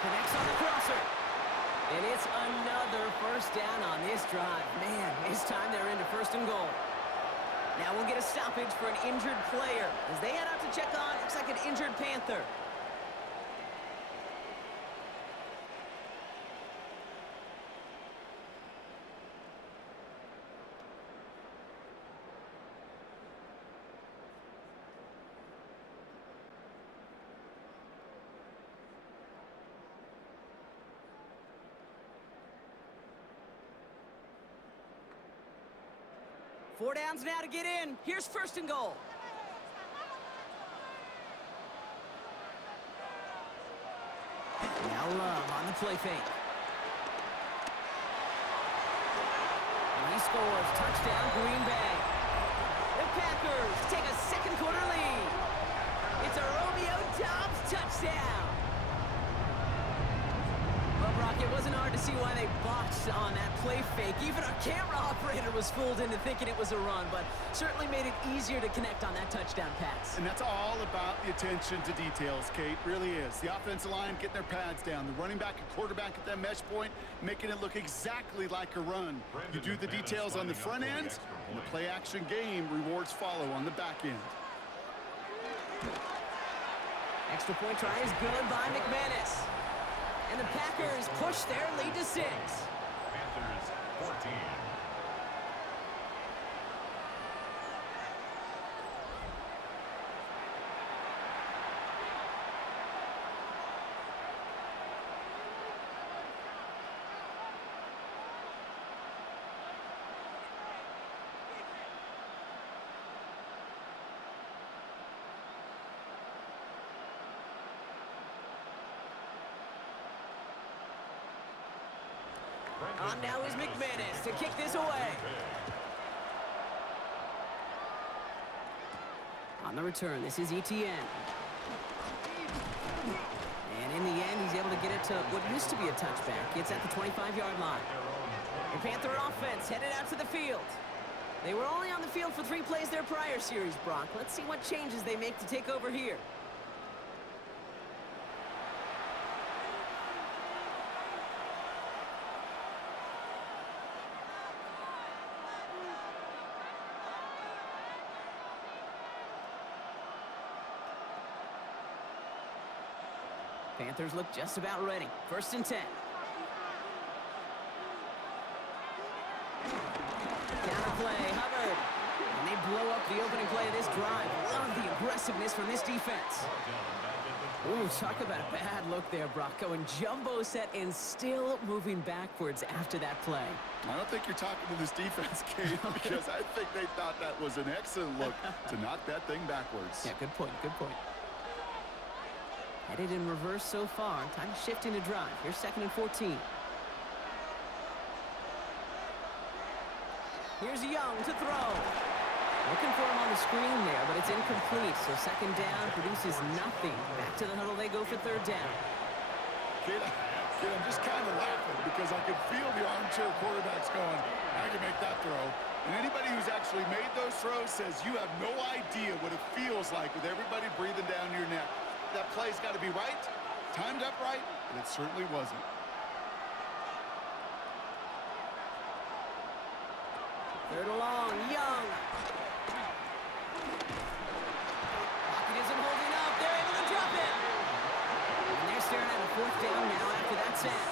Connects on the crosser. And it's another first down on this drive. Man, this time they're into 1st and goal. Now we'll get a stoppage for an injured player as they head out to check on, looks like an injured Panther. Four downs now to get in. Here's 1st and goal. Now Love on the play fake. And he scores. Touchdown, Green Bay. The Packers take a second quarter lead. It's a Romeo Doubs touchdown. But Brock, it wasn't hard to see why they botched on that play fake. Even our camera operator was fooled into thinking it was a run, but certainly made it easier to connect on that touchdown pass. And that's all about the attention to details, Kate. Really is. The offensive line getting their pads down. The running back and quarterback at that mesh point, making it look exactly like a run. You do the details on the front end, and the play-action game rewards follow on the back end. Extra point try is good by McManus. And the Packers push their lead to 6. Panthers 14. On now is McManus to kick this away. On the return, this is ETN. And in the end, he's able to get it to what used to be a touchback. It's at the 25-yard line. The Panther offense headed out to the field. They were only on the field for 3 plays their prior series, Brock. Let's see what changes they make to take over here. Panthers look just about ready. 1st and 10. Counter play, Hubbard. And they blow up the opening play of this drive. Love the aggressiveness from this defense. Ooh, talk about a bad look there, Brock. Going jumbo set and still moving backwards after that play. I don't think you're talking to this defense, Kate, because I think they thought that was an excellent look to knock that thing backwards. Yeah, good point, good point. Headed in reverse so far. Time to shift into drive. Here's 2nd and 14. Here's Young to throw. Looking for him on the screen there, but it's incomplete. So 2nd down produces nothing. Back to the huddle they go for 3rd down. Kid, I'm just kind of laughing because I can feel the armchair quarterbacks going, I can make that throw. And anybody who's actually made those throws says you have no idea what it feels like with everybody breathing down your neck. That play's got to be right, timed up right, and it certainly wasn't. 3rd along, Young. Pocket isn't holding up. They're able to drop him. And they're staring at a 4th down now after that set.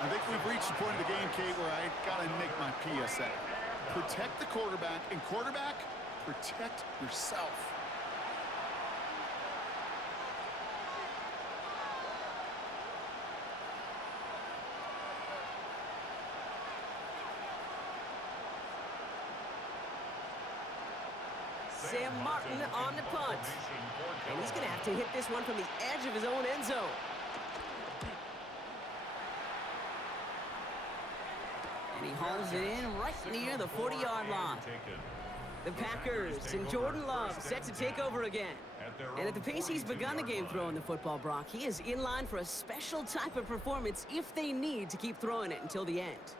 I think we've reached the point of the game, Kate, where I got to make my PSA. Protect the quarterback, and quarterback, protect yourself. Sam Martin on the punt. And he's going to have to hit this one from the edge of his own end zone. And he hauls it in right near the 40-yard line. The Packers and Jordan Love set to take over again. And at the pace he's begun the game throwing the football, Brock, he is in line for a special type of performance if they need to keep throwing it until the end.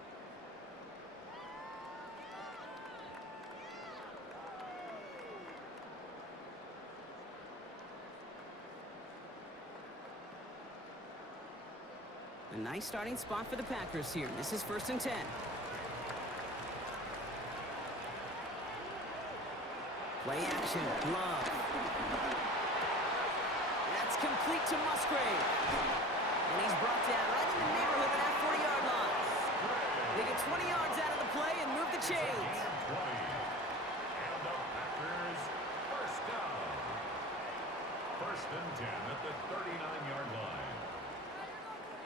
A nice starting spot for the Packers here. This is 1st and 10. Play action, Love. That's complete to Musgrave. And he's brought down right in the neighborhood of that 40-yard line. They get 20 yards out of the play and move the chains. And the Packers 1st down. 1st and 10 at the 39-yard line.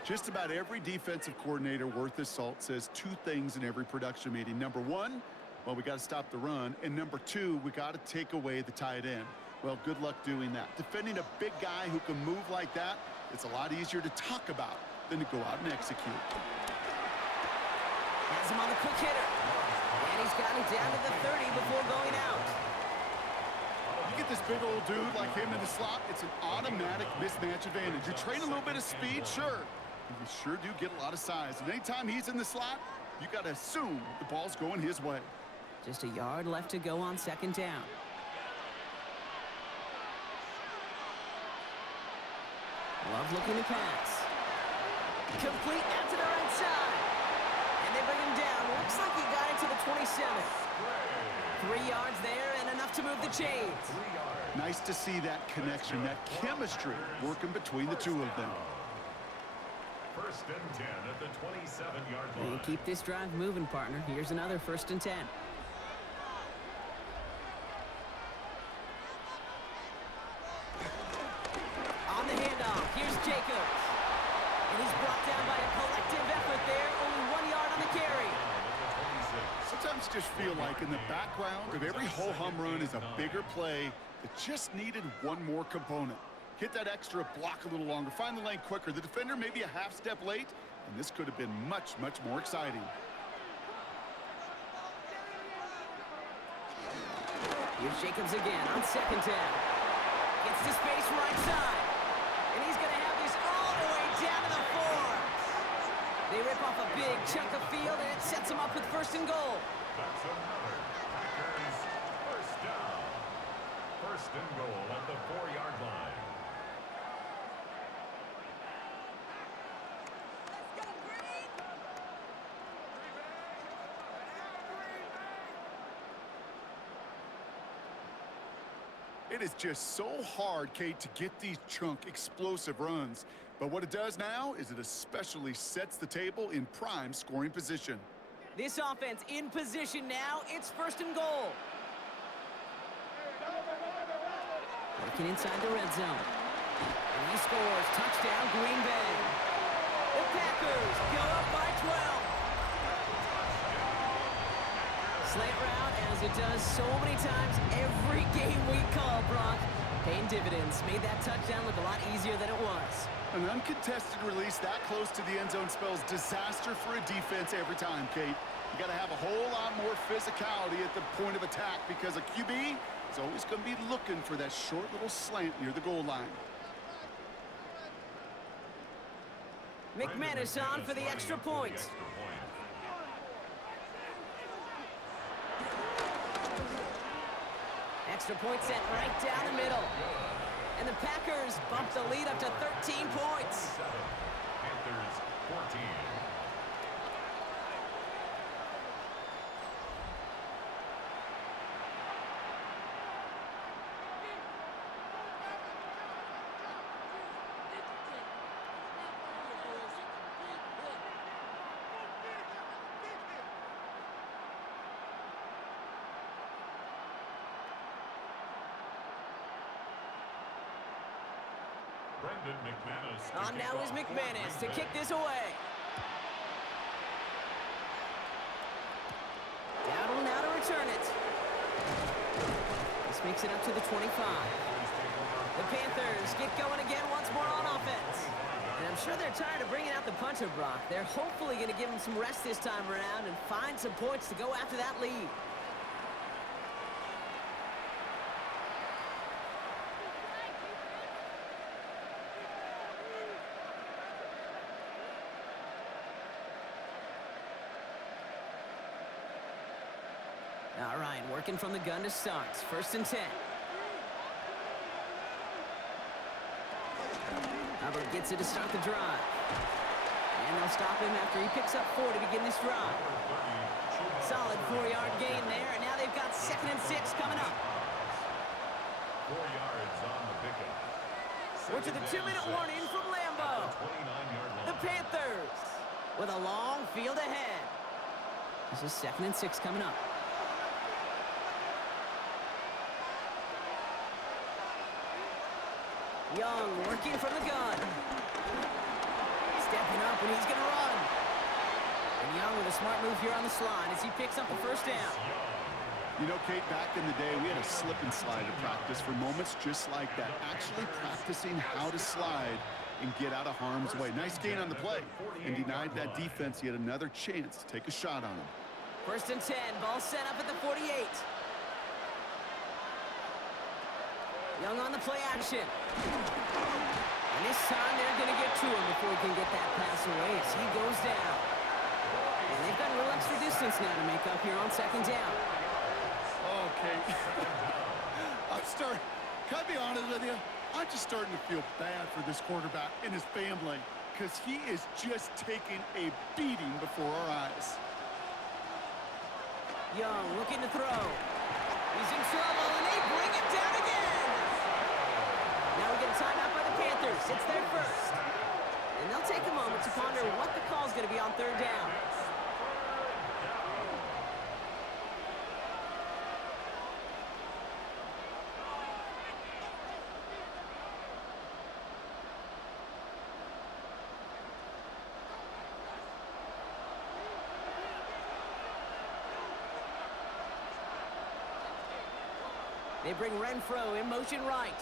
Just about every defensive coordinator worth his salt says 2 things in every production meeting. Number 1, well, we got to stop the run. And number 2, we got to take away the tight end. Well, good luck doing that. Defending a big guy who can move like that, it's a lot easier to talk about than to go out and execute. Has him on the quick hitter. And he's got it down to the 30 before going out. You get this big old dude like him in the slot, it's an automatic mismatch advantage. You train a little bit of speed, sure. You sure do get a lot of size. And anytime he's in the slot, you got to assume the ball's going his way. Just a yard left to go on second down. Love looking to pass. Complete out to the right side. And they bring him down. Looks like he got it to the 27. 3 yards there and enough to move the chains. Nice to see that connection, that chemistry working between the two of them. First and 10 at the 27-yard line. And keep this drive moving, partner. Here's another first and 10. On the handoff, here's Jacobs. And he's brought down by a collective effort there. Only 1 yard on the carry. Sometimes just feel like in the background of every ho-hum run is a bigger play that just needed one more component. Hit that extra block a little longer, find the lane quicker. The defender maybe a half step late, and this could have been much, much more exciting. Here's Jacobs again on second down. Gets to space right side. And he's going to have this all the way down to the 4. They rip off a big chunk of field, and it sets them up with first and goal. That's another Packers first down. First and goal at the 4-yard line. It is just so hard, Kate, to get these chunk explosive runs. But what it does now is it especially sets the table in prime scoring position. This offense in position now. It's first and goal. Working inside the red zone. And he scores. Touchdown, Green Bay. The Packers go up by 12. Slant route, as it does so many times every game we call, Brock. Paying dividends. Made that touchdown look a lot easier than it was. An uncontested release that close to the end zone spells disaster for a defense every time, Kate. You got to have a whole lot more physicality at the point of attack because a QB is always going to be looking for that short little slant near the goal line. McManus on for the extra point. Extra point sent right down the middle. And the Packers bump the lead up to 13 points. Panthers 14. On now is McManus to kick this away. Dowdle now to return it. This makes it up to the 25. The Panthers get going again once more on offense. And I'm sure they're tired of bringing out the punter, Brock. They're hopefully going to give him some rest this time around and find some points to go after that lead. All right, working from the gun to start. First and 10. Hubbard gets it to start the drive. And they'll stop him after he picks up 4 to begin this drive. Solid 4-yard gain there, and now they've got 2nd and 6 coming up. 4 yards on the pickup. We're to the 2-minute warning from Lambeau. The Panthers with a long field ahead. This is 2nd and 6 coming up. Young working from the gun. Stepping up, and he's going to run. And Young with a smart move here on the slide as he picks up the first down. You know, Kate, back in the day, we had a slip and slide to practice for moments just like that. Actually practicing how to slide and get out of harm's way. Nice gain on the play and denied that defense yet another chance to take a shot on him. First and 10, ball set up at the 48. Young on the play action. And this time they're going to get to him before he can get that pass away as he goes down. And they've got a little extra distance now to make up here on second down. Okay. Can I be honest with you? I'm just starting to feel bad for this quarterback and his family because he is just taking a beating before our eyes. Young looking to throw. He's in trouble, and they bring him down again. Now we get a timeout by the Panthers. It's their first. And they'll take a moment to ponder what the call's going to be on third down. They bring Renfro in motion right.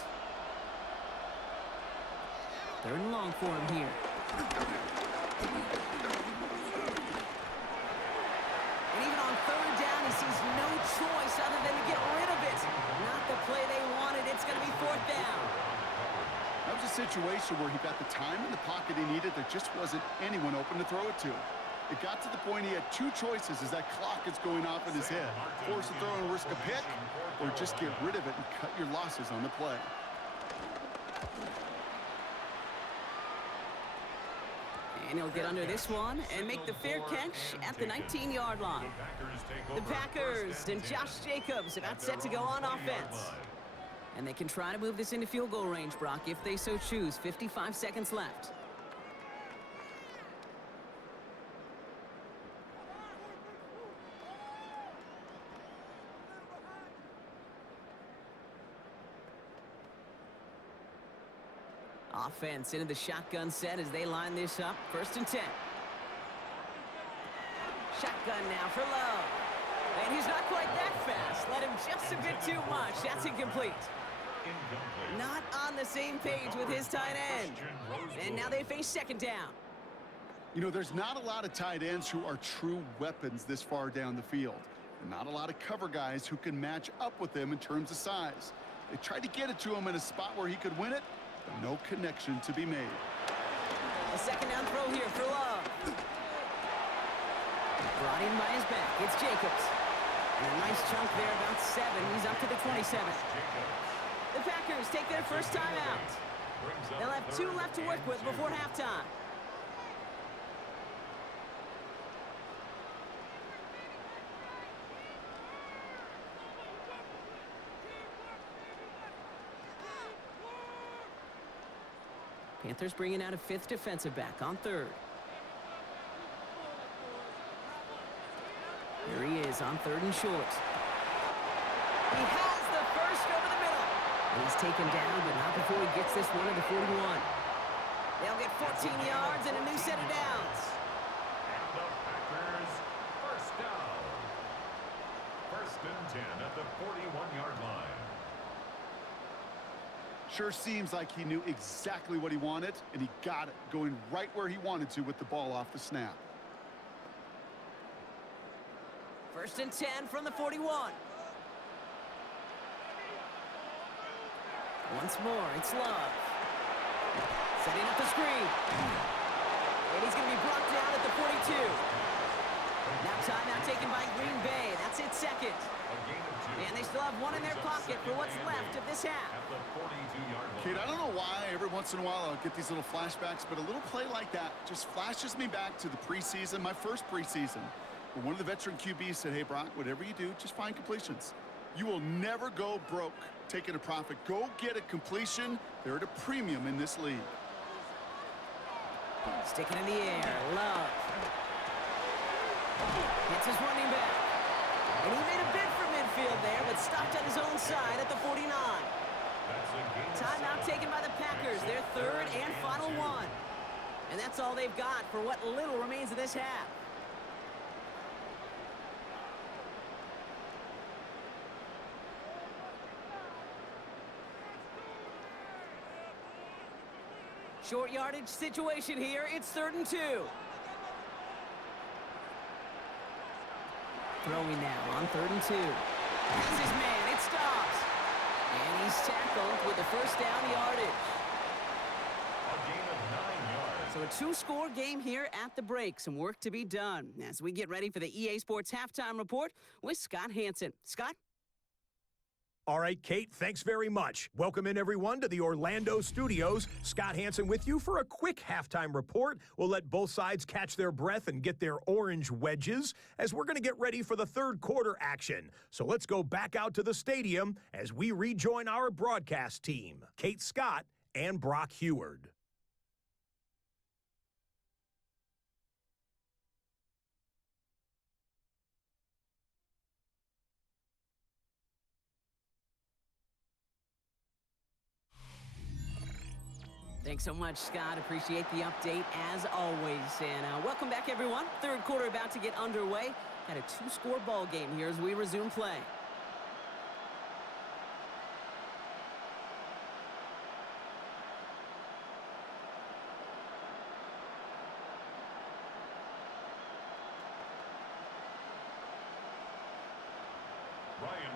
Third and long for him here. And even on third down, he sees no choice other than to get rid of it. Not the play they wanted. It's going to be fourth down. That was a situation where he got the time in the pocket he needed. There just wasn't anyone open to throw it to. It got to the point he had two choices as that clock is going off in his head. Force a throw and risk a pick, or just get rid of it and cut your losses on the play. And he'll get under this one and make the fair catch at the 19-yard line. The Packers and Josh Jacobs about set to go on offense. And they can try to move this into field goal range, Brock, if they so choose. 55 seconds left. Offense into the shotgun set as they line this up. First and 10. Shotgun now for Love. And he's not quite that fast. Let him just a bit too much. That's incomplete. Not on the same page with his tight end. And now they face second down. You know, there's not a lot of tight ends who are true weapons this far down the field. And not a lot of cover guys who can match up with them in terms of size. They tried to get it to him in a spot where he could win it, but no connection to be made. A second down throw here for Love. Brought in by his back. It's Jacobs. And a nice chunk there, about 7. He's up to the 27. The Packers take their first time out. They'll have 2 left to work with before halftime. Panthers bringing out a 5th defensive back on third. Here he is on third and short. He has the first over the middle. And he's taken down, but not before he gets this one at the 41. They'll get 14 yards and a new set of downs. And the Packers first down. First and 10 at the 41-yard line. Sure seems like he knew exactly what he wanted, and he got it, going right where he wanted to with the ball off the snap. First and 10 from the 41. Once more, it's Love. Setting up the screen. And he's going to be brought down at the 42. Now timeout taken by Green Bay. That's its second. And they still have one in their pocket for what's left of this half. Kid, I don't know why every once in a while I'll get these little flashbacks, but a little play like that just flashes me back to the preseason, my first preseason. Where one of the veteran QBs said, hey, Brock, whatever you do, just find completions. You will never go broke taking a profit. Go get a completion. They're at a premium in this league. Sticking in the air, Love. Hits his running back. And he made a bid for midfield there, but stopped on his own side at the 49. Timeout taken by the Packers, their third and final one. And that's all they've got for what little remains of this half. Short yardage situation here. It's 3rd and 2. Throwing now on 3rd and 2. That's his man. It stops. And he's tackled with the first down yardage. gain of 9 yards. So a two-score game here at the break. Some work to be done as we get ready for the EA Sports Halftime Report with Scott Hansen. Scott? All right, Kate, thanks very much. Welcome in, everyone, to the Orlando studios. Scott Hansen with you for a quick halftime report. We'll let both sides catch their breath and get their orange wedges as we're going to get ready for the third quarter action. So let's go back out to the stadium as we rejoin our broadcast team, Kate Scott and Brock Heward. Thanks so much, Scott. Appreciate the update as always. And welcome back, everyone. Third quarter about to get underway. Got a two-score ball game here as we resume play.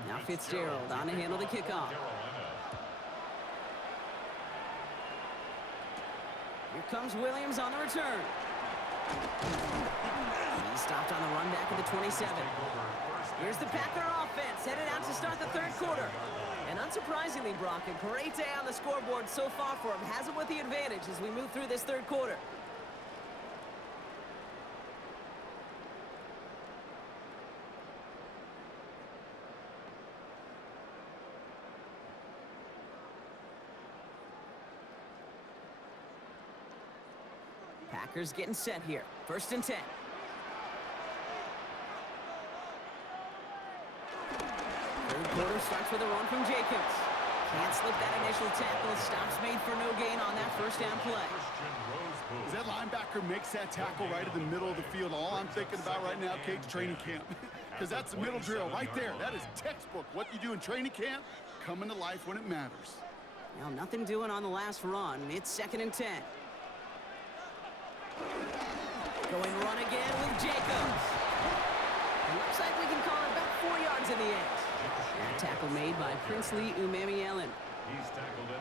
Now Fitzgerald on to handle the kickoff. Here comes Williams on the return. He's stopped on the run back at the 27. Here's the Packer offense headed out to start the third quarter. And unsurprisingly, Brock, a great day on the scoreboard so far for him. Has him with the advantage as we move through this third quarter. Packers getting set here. 1st and 10. Third quarter starts with a run from Jacobs. Can't slip that initial tackle. Stops made for no gain on that first down play. As that linebacker makes that tackle right in the middle of the field, all I'm thinking about right now, Kate, training camp. Because that's the middle drill right there. That is textbook. What you do in training camp, coming to life when it matters. Well, nothing doing on the last run. It's 2nd and 10. Going run again with Jacobs. Looks like we can call it about 4 yards in the end. That tackle made by Princely Umamielen.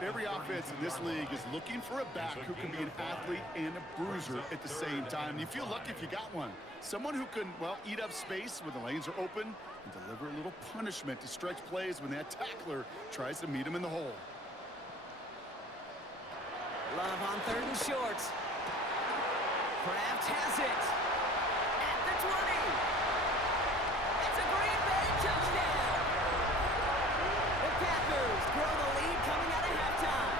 Every offense in this league is looking for a back who can be an athlete and a bruiser at the same time. You feel lucky if you got one. Someone who can, well, eat up space when the lanes are open and deliver a little punishment to stretch plays when that tackler tries to meet him in the hole. Love on 3rd and short. Kraft has it at the 20. It's a Green Bay touchdown. The Packers grow the lead coming out of halftime.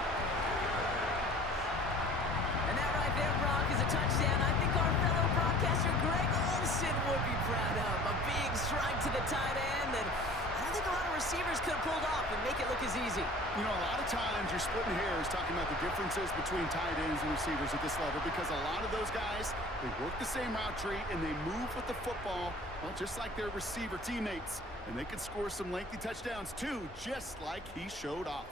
And that right there, Brock, is a touchdown I think our fellow broadcaster Greg Olsen would be proud of. A big strike to the tight end that I don't think a lot of receivers could have pulled off and make it look as easy. You know, a lot of times you're splitting hairs talking about the differences between tight ends and receivers at this level because a lot of those guys, they work the same route tree and they move with the football, well, just like their receiver teammates. And they can score some lengthy touchdowns too, just like he showed off.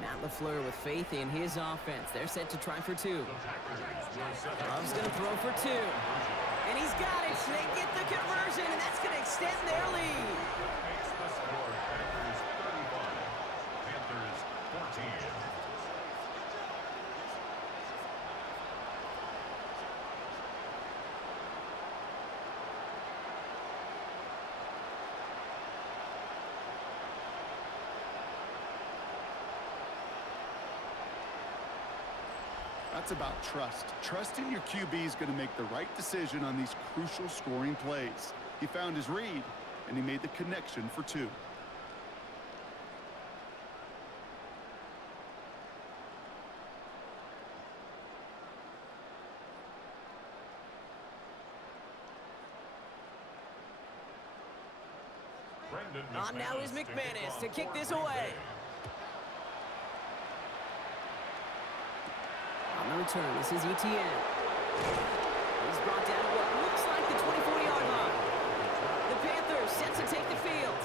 Matt LaFleur with faith in his offense. They're set to try for 2. Love's going to throw for 2. And he's got it. They get the conversion, and that's going to extend their lead. Makes the score Packers 35, Panthers 14. That's about trust. Trusting your QB is going to make the right decision on these crucial scoring plays. He found his read, and he made the connection for 2. On now is McManus to kick this away. On the return, this is Etienne. He's brought down to what looks like the 24-yard line. The Panthers set to take the field.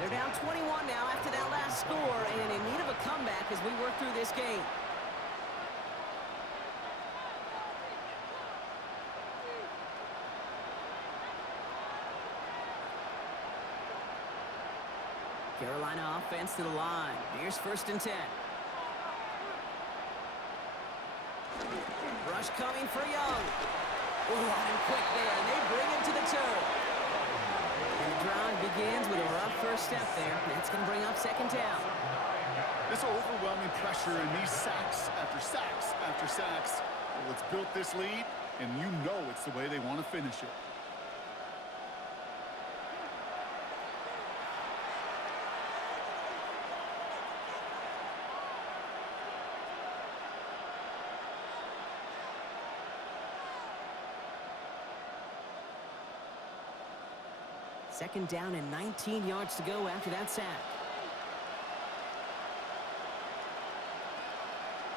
They're down 21 now after that last score and in need of a comeback as we work through this game. Carolina offense to the line. Here's 1st and 10. rush coming for Young. Ooh, on him quick there, and they bring him to the turf. And the drive begins with a rough first step there. That's going to bring up second down. This overwhelming pressure and these sacks after sacks after sacks. Well, it's built this lead, and you know it's the way they want to finish it. Second down and 19 yards to go after that sack.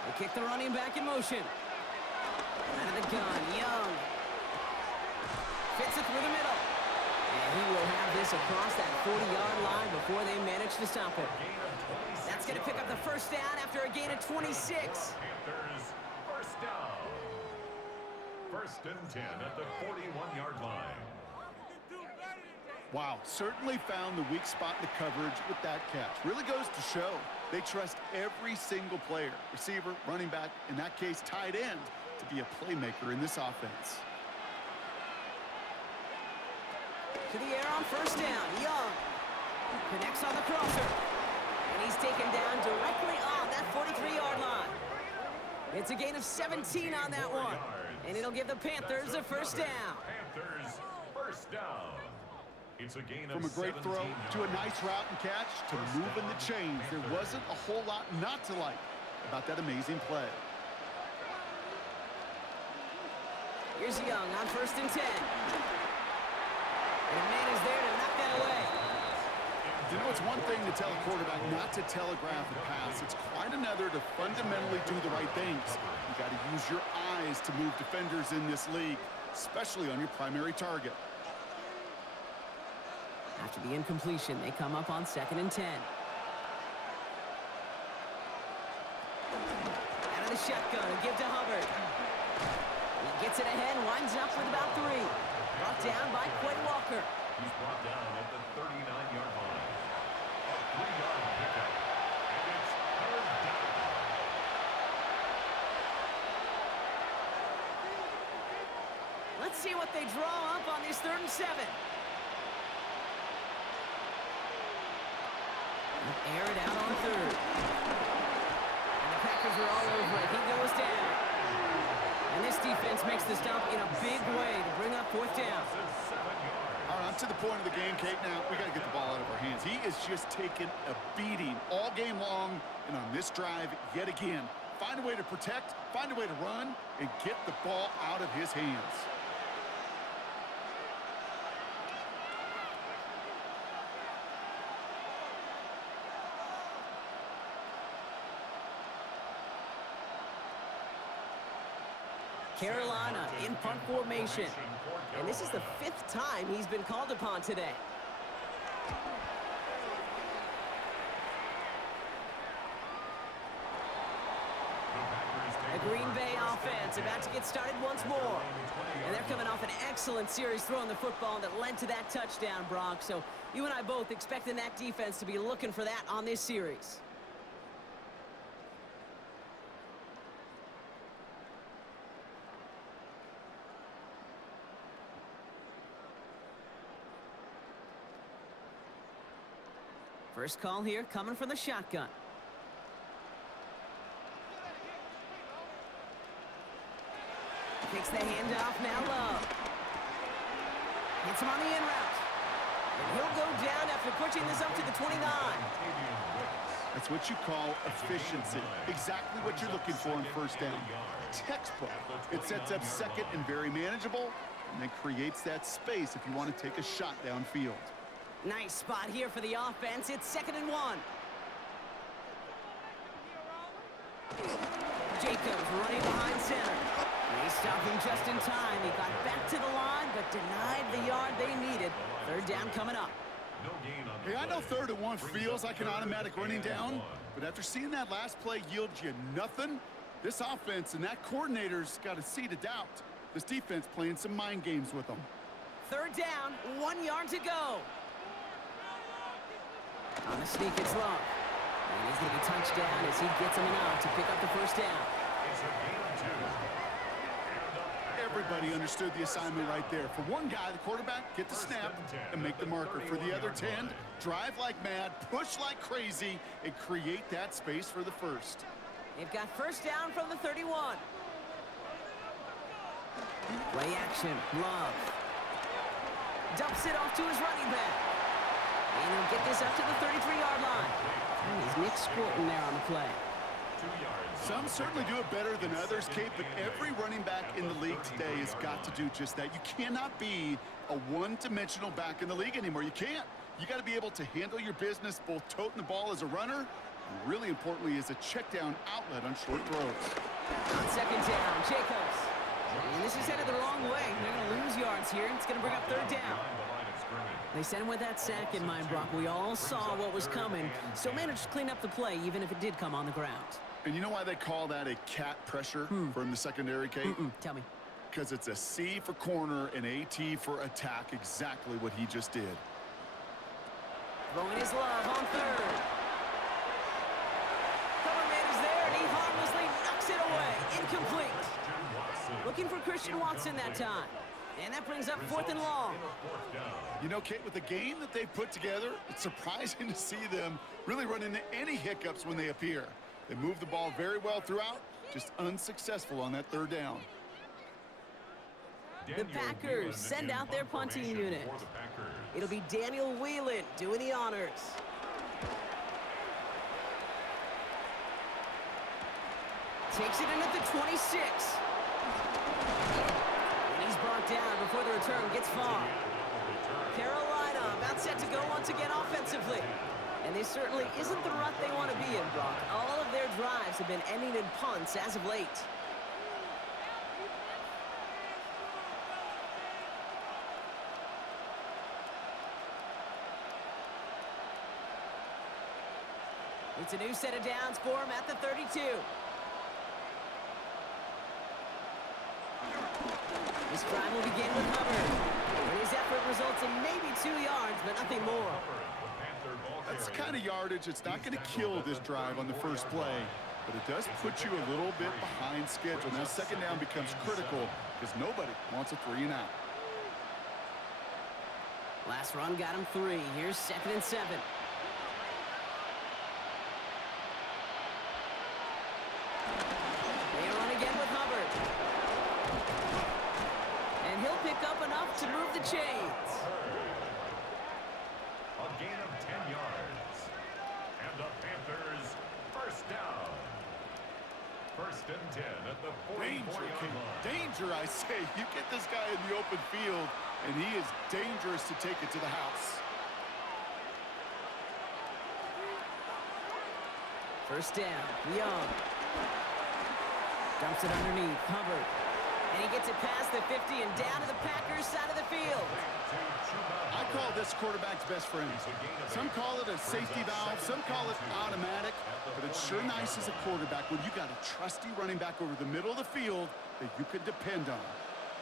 They kick the running back in motion. Out of the gun, Young. Fits it through the middle. And he will have this across that 40-yard line before they manage to stop it. That's going to pick up the first down after a gain of 26. Panthers, first down. First and 10 at the 41-yard line. Wow, certainly found the weak spot in the coverage with that catch. Really goes to show they trust every single player, receiver, running back, in that case, tight end, to be a playmaker in this offense. To the air on first down, Young connects on the crosser. And he's taken down directly on that 43-yard line. It's a gain of 17 on that one. And it'll give the Panthers a first down. Panthers, first down. It's a gain From of a great throw to a nice route and catch to moving the chains, there wasn't a whole lot not to like about that amazing play. Here's Young on first and 10. And a man is there to knock that away. You know, it's one thing to tell a quarterback not to telegraph a pass. It's quite another to fundamentally do the right things. You got to use your eyes to move defenders in this league, especially on your primary target. After the incompletion, they come up on second and 10. Out of the shotgun, and give to Hubbard. He gets it ahead, winds up with about 3. Brought down by Quay Walker. He's brought down at the 39-yard line. A 3-yard pickup. And it's third down. Let's see what they draw up on this 3rd and 7. Air it out on 3rd. And the Packers are all over it. He goes down. And this defense makes the stop in a big way to bring up 4th down. All right, I'm to the point of the game, Kate. Now, we got to get the ball out of our hands. He is just taking a beating all game long. And on this drive, yet again, find a way to protect, find a way to run, and get the ball out of his hands. Carolina in punt formation. And this is the 5th time he's been called upon today. The Green Bay offense about to get started once more. And they're coming off an excellent series throwing the football that led to that touchdown, Brock. So you and I both expecting that defense to be looking for that on this series. First call here coming from the shotgun. Takes the handoff, now Love. Hits him on the in route. And he'll go down after pushing this up to the 29. That's what you call efficiency. Exactly what you're looking for on first down. Textbook. It sets up second and very manageable, and then creates that space if you want to take a shot downfield. Nice spot here for the offense. It's 2nd and 1. Jacobs running behind center. They stopped him just in time. He got back to the line, but denied the yard they needed. 3rd down coming up. Hey, I know 3rd and 1 feels like an automatic running down, but after seeing that last play yield you nothing, this offense and that coordinator's got a seed of doubt. This defense playing some mind games with them. 3rd down, 1 yard to go. On the sneak, it's Love. And he's going to be touched down as he gets him enough to pick up the first down. It's a gain of 2. Everybody understood the assignment right there. For one guy, the quarterback, get the snap and make the marker. For the other 10, drive like mad, push like crazy, and create that space for the first. They've got first down from the 31. Play action, Love. Dumps it off to his running back. And he'll get this up to the 33-yard line. And he's Nick Squilton there on the play. Some certainly do it better than others, Kate, but every running back in the league today has got to do just that. You cannot be a one-dimensional back in the league anymore. You can't. You got to be able to handle your business, both toting the ball as a runner, and really importantly, as a check-down outlet on short throws. On second down, Jacobs. And this is headed the wrong way. They're going to lose yards here. It's going to bring up third down. They sent him with that sack in mind, Brock. We all saw what was coming. Still managed to clean up the play, even if it did come on the ground. And you know why they call that a cat pressure from the secondary, Kate? Tell me. Because it's a C for corner and a T for attack, exactly what he just did. Throwing his Love on third. Coverman is there, and he harmlessly knocks it away. Incomplete. Looking for Christian Watson that time. And that brings up fourth and long. You know, Kate, with the game that they've put together, it's surprising to see them really run into any hiccups when they appear. They move the ball very well throughout, just unsuccessful on that third down. The Packers send out their punting unit. It'll be Daniel Whelan doing the honors. Takes it in at the 26. And he's brought down before the return gets far. Carolina about set to go once again offensively. And this certainly isn't the rut they want to be in, Brock. All of their drives have been ending in punts as of late. It's a new set of downs for him at the 32. This drive will begin with Hubbard. And his effort results in maybe 2 yards, but nothing more. That's the kind of yardage it's not going to kill this drive on the first play, but it does put you a little bit behind schedule. Now second down becomes critical because nobody wants a 3 and out. Last run got him 3. Here's 2nd and 7. They run again with Hubbard. And he'll pick up enough to move the chains. A gain of 10 yards. And the Panthers first down. First and 10 at the 44-yard line. Danger, I say. You get this guy in the open field, and he is dangerous to take it to the house. First down, Young. Dumps it underneath, Hubbard. And he gets it past the 50 and down to the Packers side of the field. I call this quarterback's best friend. Some call it a safety valve, some call it automatic, but it's sure nice as a quarterback when you got a trusty running back over the middle of the field that you can depend on.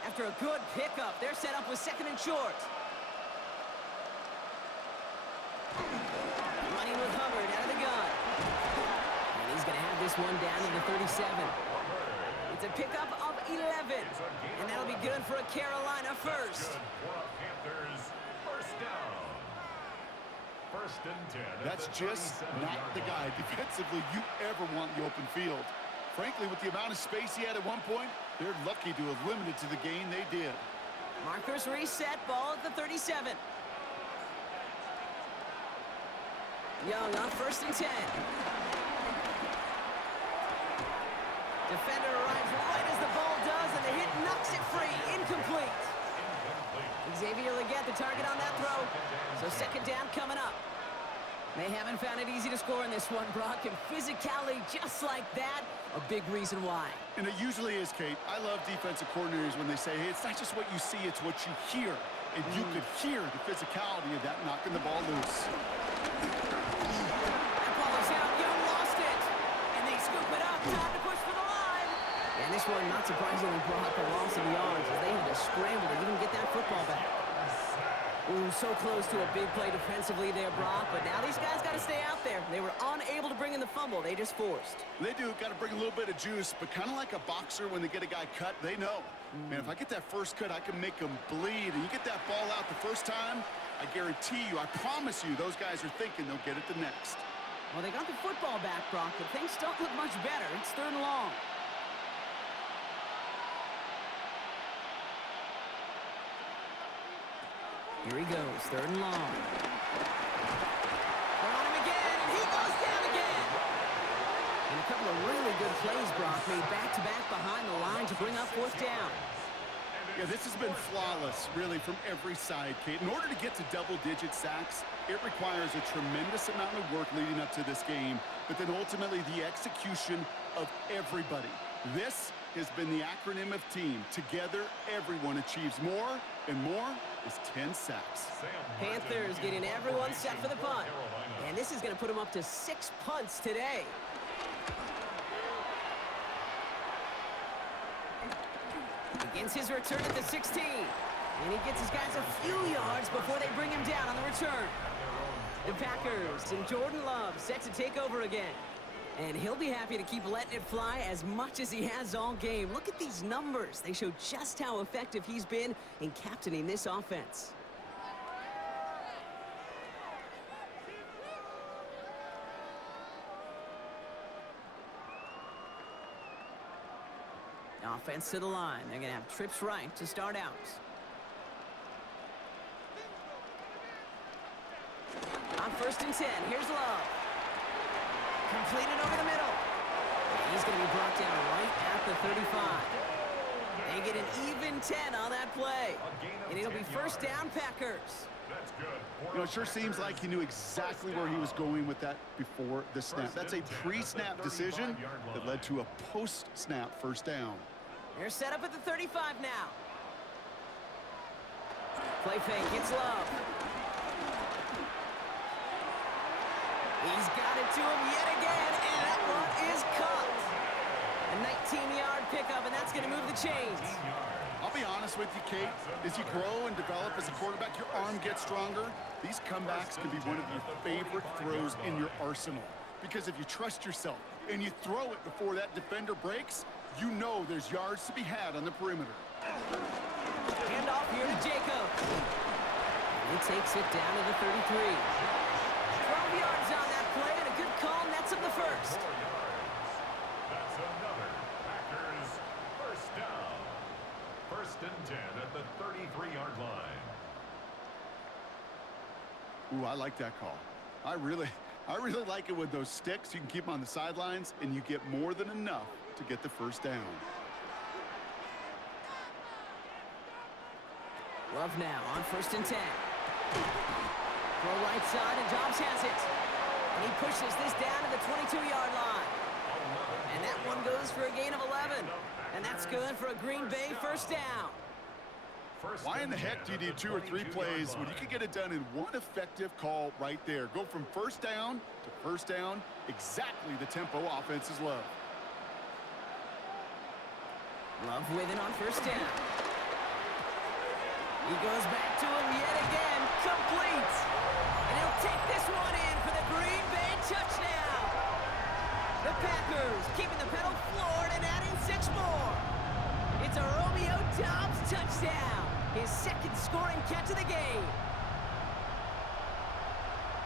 After a good pickup, they're set up with 2nd and short. Running with Hubbard out of the gun. And he's going to have this one down to the 37. It's a pickup of 11. And that'll be good for a Carolina first. First and 10. That's just not the guy defensively you ever want in the open field. Frankly, with the amount of space he had at one point, they're lucky to have limited to the gain they did. Markers reset, ball at the 37. Young on 1st and 10. Defender arrives right as the ball does, and the hit knocks it free. Incomplete. Xavier Legette, the target on that throw. So 2nd down coming up. They haven't found it easy to score in this one, Brock, and physicality just like that, a big reason why. And it usually is, Kate. I love defensive coordinators when they say, hey, it's not just what you see, it's what you hear. And you could hear the physicality of that knocking the ball loose. That ball is out. Young lost it. And they scoop it up. Time to push for the line. And this one, not surprisingly, brought a loss of yards as they had to scramble to even get that football back. Ooh, so close to a big play defensively there, Brock, but now these guys got to stay out there. They were unable to bring in the fumble. They just forced. They do. Got to bring a little bit of juice, but kind of like a boxer when they get a guy cut, they know. Man, if I get that first cut, I can make them bleed. And you get that ball out the first time, I guarantee you, I promise you, those guys are thinking they'll get it the next. Well, they got the football back, Brock, but things don't look much better. It's 3rd and long. Here he goes, 3rd and long. They're on him again, and he goes down again. And a couple of really good plays, Brock, made back-to-back behind the line to bring up 4th down. Yeah, this has been flawless, really, from every side, Kate. In order to get to double-digit sacks, it requires a tremendous amount of work leading up to this game, but then ultimately the execution of everybody. This has been the acronym of team. Together, everyone achieves more, and more is 10 sacks. Panthers getting everyone set for the punt. And this is going to put them up to 6 punts today. Begins his return at the 16. And he gets his guys a few yards before they bring him down on the return. The Packers and Jordan Love set to take over again. And he'll be happy to keep letting it fly as much as he has all game. Look at these numbers. They show just how effective he's been in captaining this offense. Offense to the line. They're going to have trips right to start out. On 1st and 10, here's Love. Completed over the middle. And he's going to be brought down right at the 35. They get an even 10 on that play. And it'll be 1st down, Packers. That's good. You know, it sure seems like he knew exactly where he was going with that before the snap. That's a pre-snap decision that led to a post-snap 1st down. They're set up at the 35 now. Play fake, it's Love. He's got it to him yet again, and that one is caught. A 19-yard pickup, and that's going to move the chains. I'll be honest with you, Kate. As you grow and develop as a quarterback, your arm gets stronger. These comebacks can be one of your favorite throws in your arsenal. Because if you trust yourself and you throw it before that defender breaks, you know there's yards to be had on the perimeter. Hand off here to Jacob. He takes it down to the 33. 12 yards on that play, and a good call nets him the 1st. That's another Packers 1st down. 1st and 10 at the 33-yard line. Ooh, I like that call. I really like it with those sticks. You can keep them on the sidelines, and you get more than enough to get the 1st down. Love now on 1st and 10. Throw right side, and Dobbs has it. And he pushes this down to the 22-yard line. And that one goes for a gain of 11. And that's good for a Green Bay 1st down. Why in the heck do you need 2 or 3 plays when you can get it done in one effective call right there? Go from 1st down to 1st down, exactly the tempo offenses love. Love with it on 1st down. He goes back to him yet again, complete. And he'll take this one in for the Green Bay touchdown. The Packers keeping the pedal floored and adding 6 more. It's a Romeo Dobbs touchdown. His 2nd scoring catch of the game.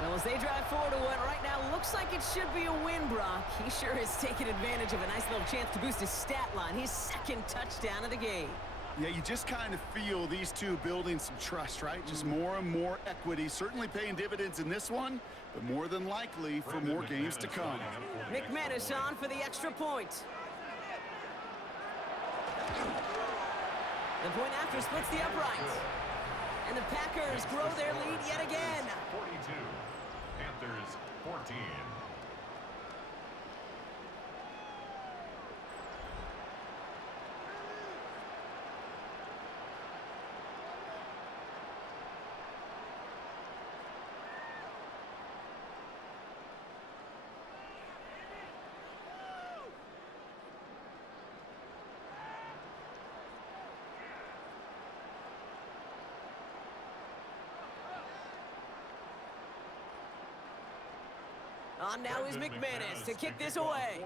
Well, as they drive forward to what right now looks like it should be a win, Brock, he sure has taken advantage of a nice little chance to boost his stat line. His 2nd touchdown of the game. Yeah, you just kind of feel these two building some trust, right? Just more and more equity. Certainly paying dividends in this one, but more than likely for more games to come. McManus on for the extra point. The point after splits the uprights. And the Packers grow their lead yet again. 42. Panthers 14. On now is McManus to kick this away.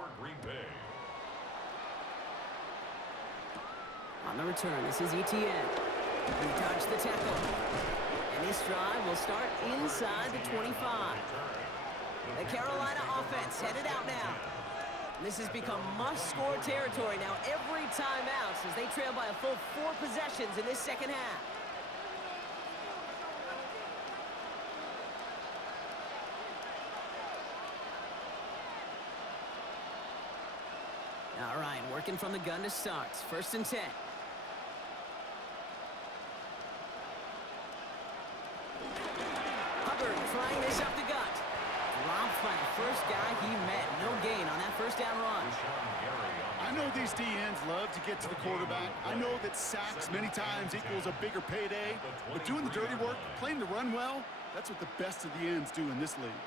On the return, this is Etienne. He dodged the tackle. And this drive will start inside the 25. The Carolina offense headed out now. This has become must-score territory now every time out as they trail by a full 4 possessions in this second half. All right, working from the gun to start. 1st and 10. Hubbard trying this up the gut. Dropped by the first guy he met. No gain on that first down run. I know these DNs love to get to the quarterback. I know that sacks many times equals a bigger payday. But doing the dirty work, playing the run well, that's what the best of the ends do in this league.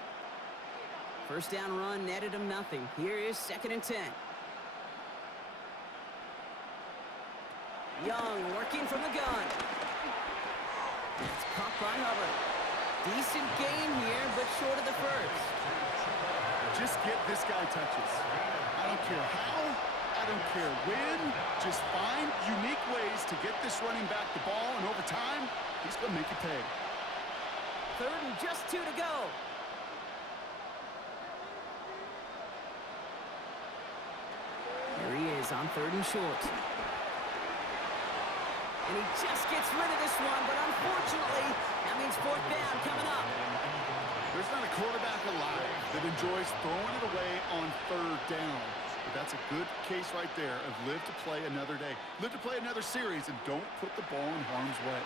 First down run netted him nothing. Here is 2nd and 10. Young working from the gun. It's caught by Hubbard. Decent gain here, but short of the first. Just get this guy touches. I don't care how, I don't care when. Just find unique ways to get this running back the ball, and over time, he's going to make you pay. 3rd and just 2 to go. There he is on 3rd and short. And he just gets rid of this one, but unfortunately, that means 4th down coming up. There's not a quarterback alive that enjoys throwing it away on 3rd down. But that's a good case right there of live to play another day. Live to play another series, and don't put the ball in harm's way.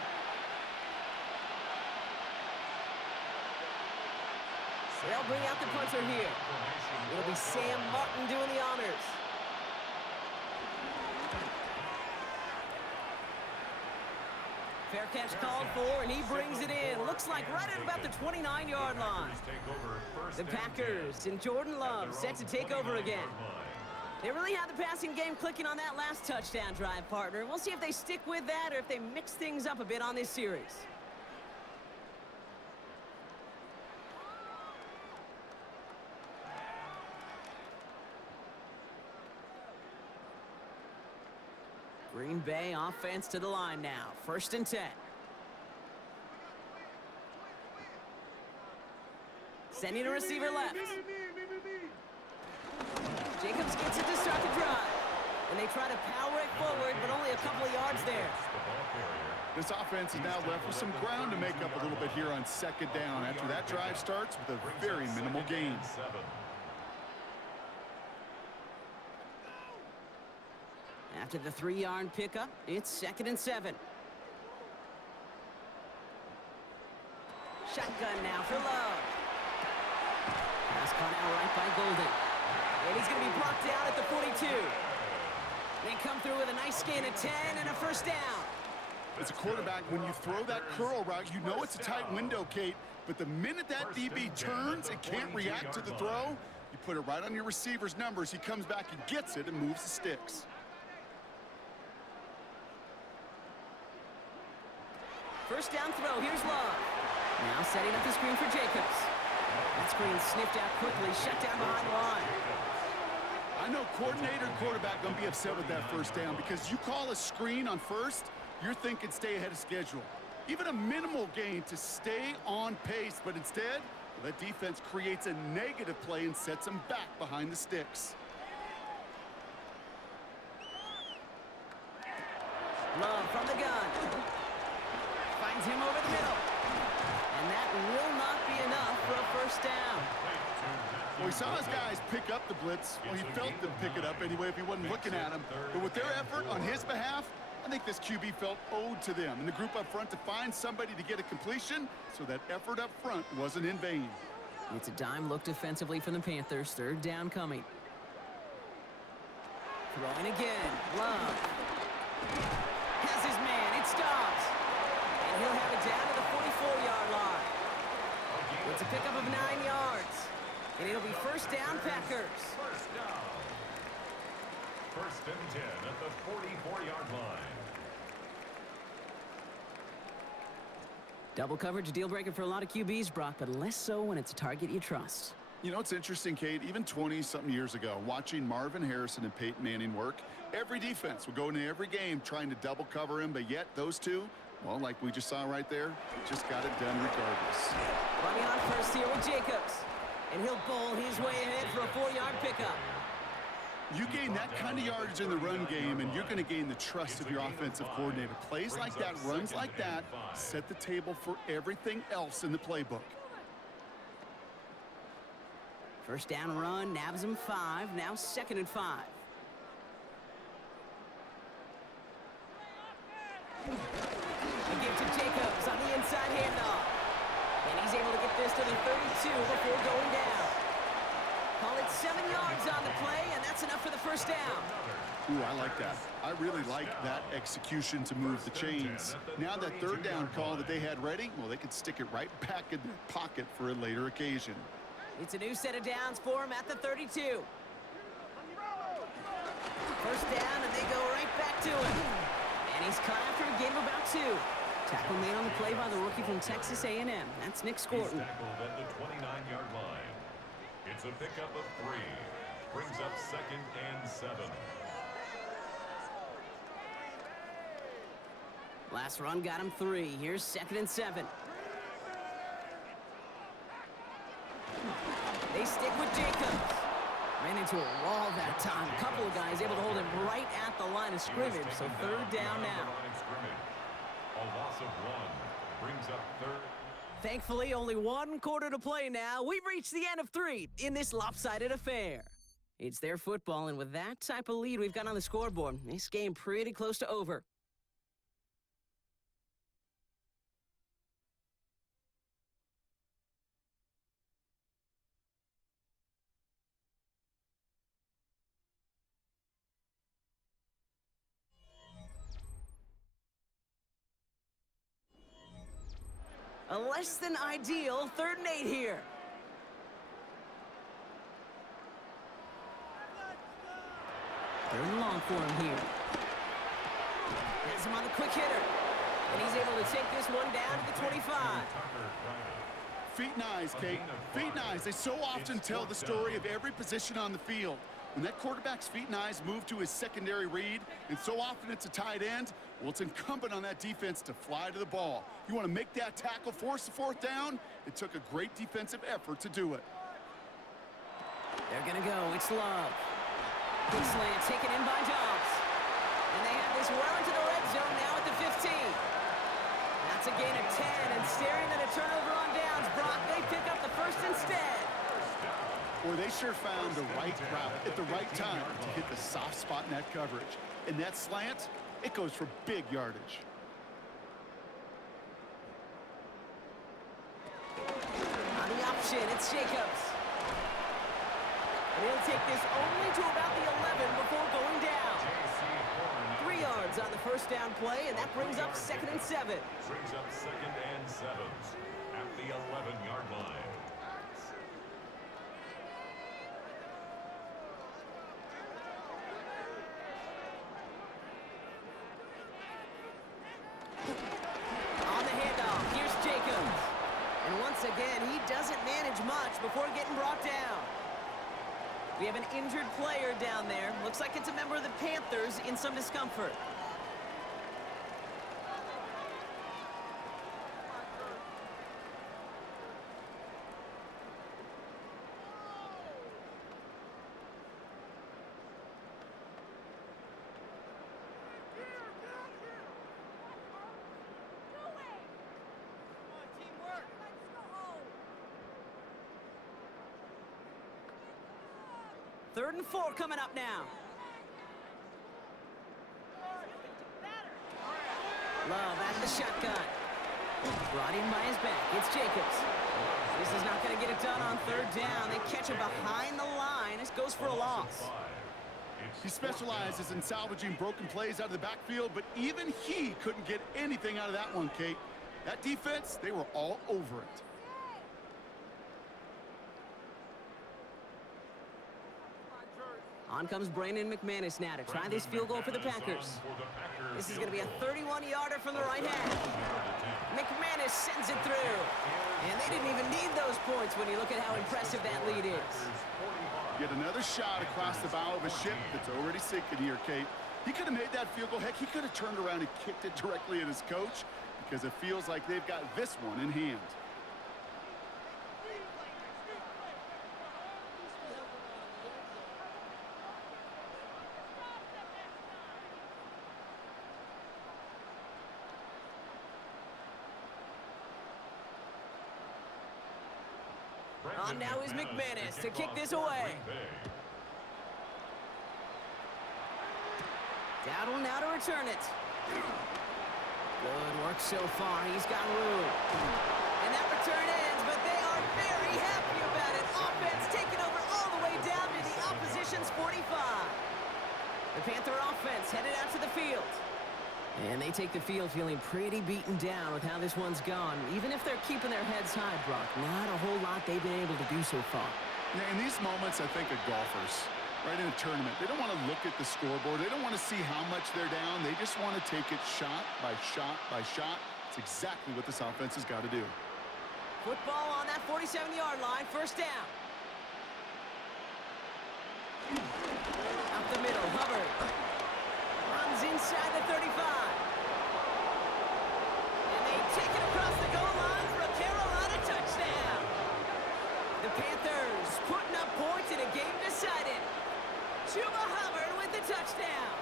They'll bring out the punter here. It'll be Sam Martin doing the honors. Fair catch called for, and he brings it in. Looks like right at about the 29-yard line. The Packers and Jordan Love set to take over again. They really had the passing game clicking on that last touchdown drive, partner. We'll see if they stick with that or if they mix things up a bit on this series. Green Bay offense to the line now. 1st and 10. Sending a receiver left. Jacobs gets it to start the drive. And they try to power it forward, but only a couple of yards there. This offense is now left with some ground to make up a little bit here on 2nd down after that drive starts with a very minimal gain. After the 3-yard pickup, it's 2nd and 7. Shotgun now for Love. Pass caught out right by Golden. And he's going to be brought down at the 42. They come through with a nice gain of 10 and a 1st down. As a quarterback, when you throw that curl route, you know it's a tight window, Kate. But the minute that DB turns and can't react to the throw, you put it right on your receiver's numbers. He comes back and gets it and moves the sticks. First down throw, here's Love. Now setting up the screen for Jacobs. That screen sniffed out quickly, shut down behind the line. I know coordinator and quarterback going to be upset with that 1st down because you call a screen on 1st, you're thinking stay ahead of schedule. Even a minimal gain to stay on pace, but instead, that defense creates a negative play and sets them back behind the sticks. Love from the gun. Finds him over the middle. And that will not be enough for a 1st down. Well, he saw his guys pick up the blitz. Well, he felt them pick it up anyway if he wasn't looking at him. But with their effort on his behalf, I think this QB felt owed to them and the group up front to find somebody to get a completion so that effort up front wasn't in vain. It's a dime look defensively from the Panthers. 3rd down coming. Throwing again. Love. Has his man. It stops. And he'll have it down to the 44-yard line. It's a pickup of 9 yards. And it'll be 1st down, Packers. 1st and 10 at the 44-yard line. Double coverage, a deal breaker for a lot of QBs, Brock, but less so when it's a target you trust. You know, it's interesting, Kate, even 20-something years ago, watching Marvin Harrison and Peyton Manning work, every defense would go into every game trying to double cover him, but yet those two, well, like we just saw right there, just got it done regardless. Running on first here with Jacobs. And he'll bowl his way ahead for a 4-yard pickup. You gain that kind of yardage in the run game, and you're going to gain the trust of your offensive coordinator. Plays like that, runs like that, set the table for everything else in the playbook. First down run, nabs him 5. Now 2nd and 5. He gives to Jacobs on the inside handoff. And he's able to get this to the 32 before going down. Call it 7 yards on the play, and that's enough for the first down. Ooh, I like that. I really like that execution to move the chains. Now that 3rd down call that they had ready, well, they could stick it right back in their pocket for a later occasion. It's a new set of downs for him at the 32. First down, and they go right back to him. And he's caught after a gain of about 2. Tackle made on the play by the rookie from Texas A&M. That's Nick Scorton. He's tackled at the 29-yard line. It's a pickup of 3. Brings up 2nd and 7. Last run got him 3. Here's 2nd and 7. They stick with Jacobs. Ran into a wall that time. A couple of guys able to hold him right at the line of scrimmage. So 3rd down now. A loss of 1 brings up 3rd. Thankfully, only 1 quarter to play now. We've reached the end of 3 in this lopsided affair. It's their football, and with that type of lead we've got on the scoreboard, this game pretty close to over. A less than ideal 3rd and 8 here. Third and long for him here. Has him on the quick hitter. And he's able to take this one down to the 25. Feet and eyes, Kate. Feet and eyes. They so often tell the story of every position on the field. When that quarterback's feet and eyes move to his secondary read, and so often it's a tight end, well, it's incumbent on that defense to fly to the ball. You want to make that tackle, force the 4th down? It took a great defensive effort to do it. They're going to go. It's Love. Good slant taken in by Dobbs. And they have this well into the red zone now at the 15. That's a gain of 10, and staring at a turnover on downs. Brock, they pick up the 1st instead. Boy, they sure found the right route at the right time to hit the soft spot in that coverage. And that slant, it goes for big yardage. On the option, it's Jacobs. And he'll take this only to about the 11 before going down. 3 yards on the first down play, and that brings up 2nd and 7. Brings up 2nd and 7 at the 11-yard line. On the handoff, here's Jacobs. And once again, he doesn't manage much before getting brought down. We have an injured player down there. Looks like it's a member of the Panthers in some discomfort. Third and 4 coming up now. Love at the shotgun. Brought in by his back. It's Jacobs. This is not going to get it done on 3rd down. They catch him behind the line. This goes for a loss. He specializes in salvaging broken plays out of the backfield, but even he couldn't get anything out of that one, Kate. That defense, they were all over it. On comes Brandon McManus now to try this field goal for the Packers. This is going to be a 31-yarder from the right hand. McManus sends it through. And they didn't even need those points when you look at how impressive that lead is. Yet another shot across the bow of a ship that's already sinking here, Kate. He could have made that field goal. Heck, he could have turned around and kicked it directly at his coach because it feels like they've got this one in hand. On now is McManus to kick this away. Dowdle now to return it. Good work so far. He's got room. And that return ends, but they are very happy about it. Offense taking over all the way down to the opposition's 45. The Panther offense headed out to the field. And they take the field feeling pretty beaten down with how this one's gone. Even if they're keeping their heads high, Brock, not a whole lot they've been able to do so far. Yeah, in these moments, I think of golfers, right, in a tournament. They don't want to look at the scoreboard. They don't want to see how much they're down. They just want to take it shot by shot by shot. It's exactly what this offense has got to do. Football on that 47-yard line, first down. Up the middle, Hubbard. Runs inside the 35. And they take it across the goal line for a Carolina touchdown. The Panthers putting up points in a game decided. Chuba Hubbard with the touchdown.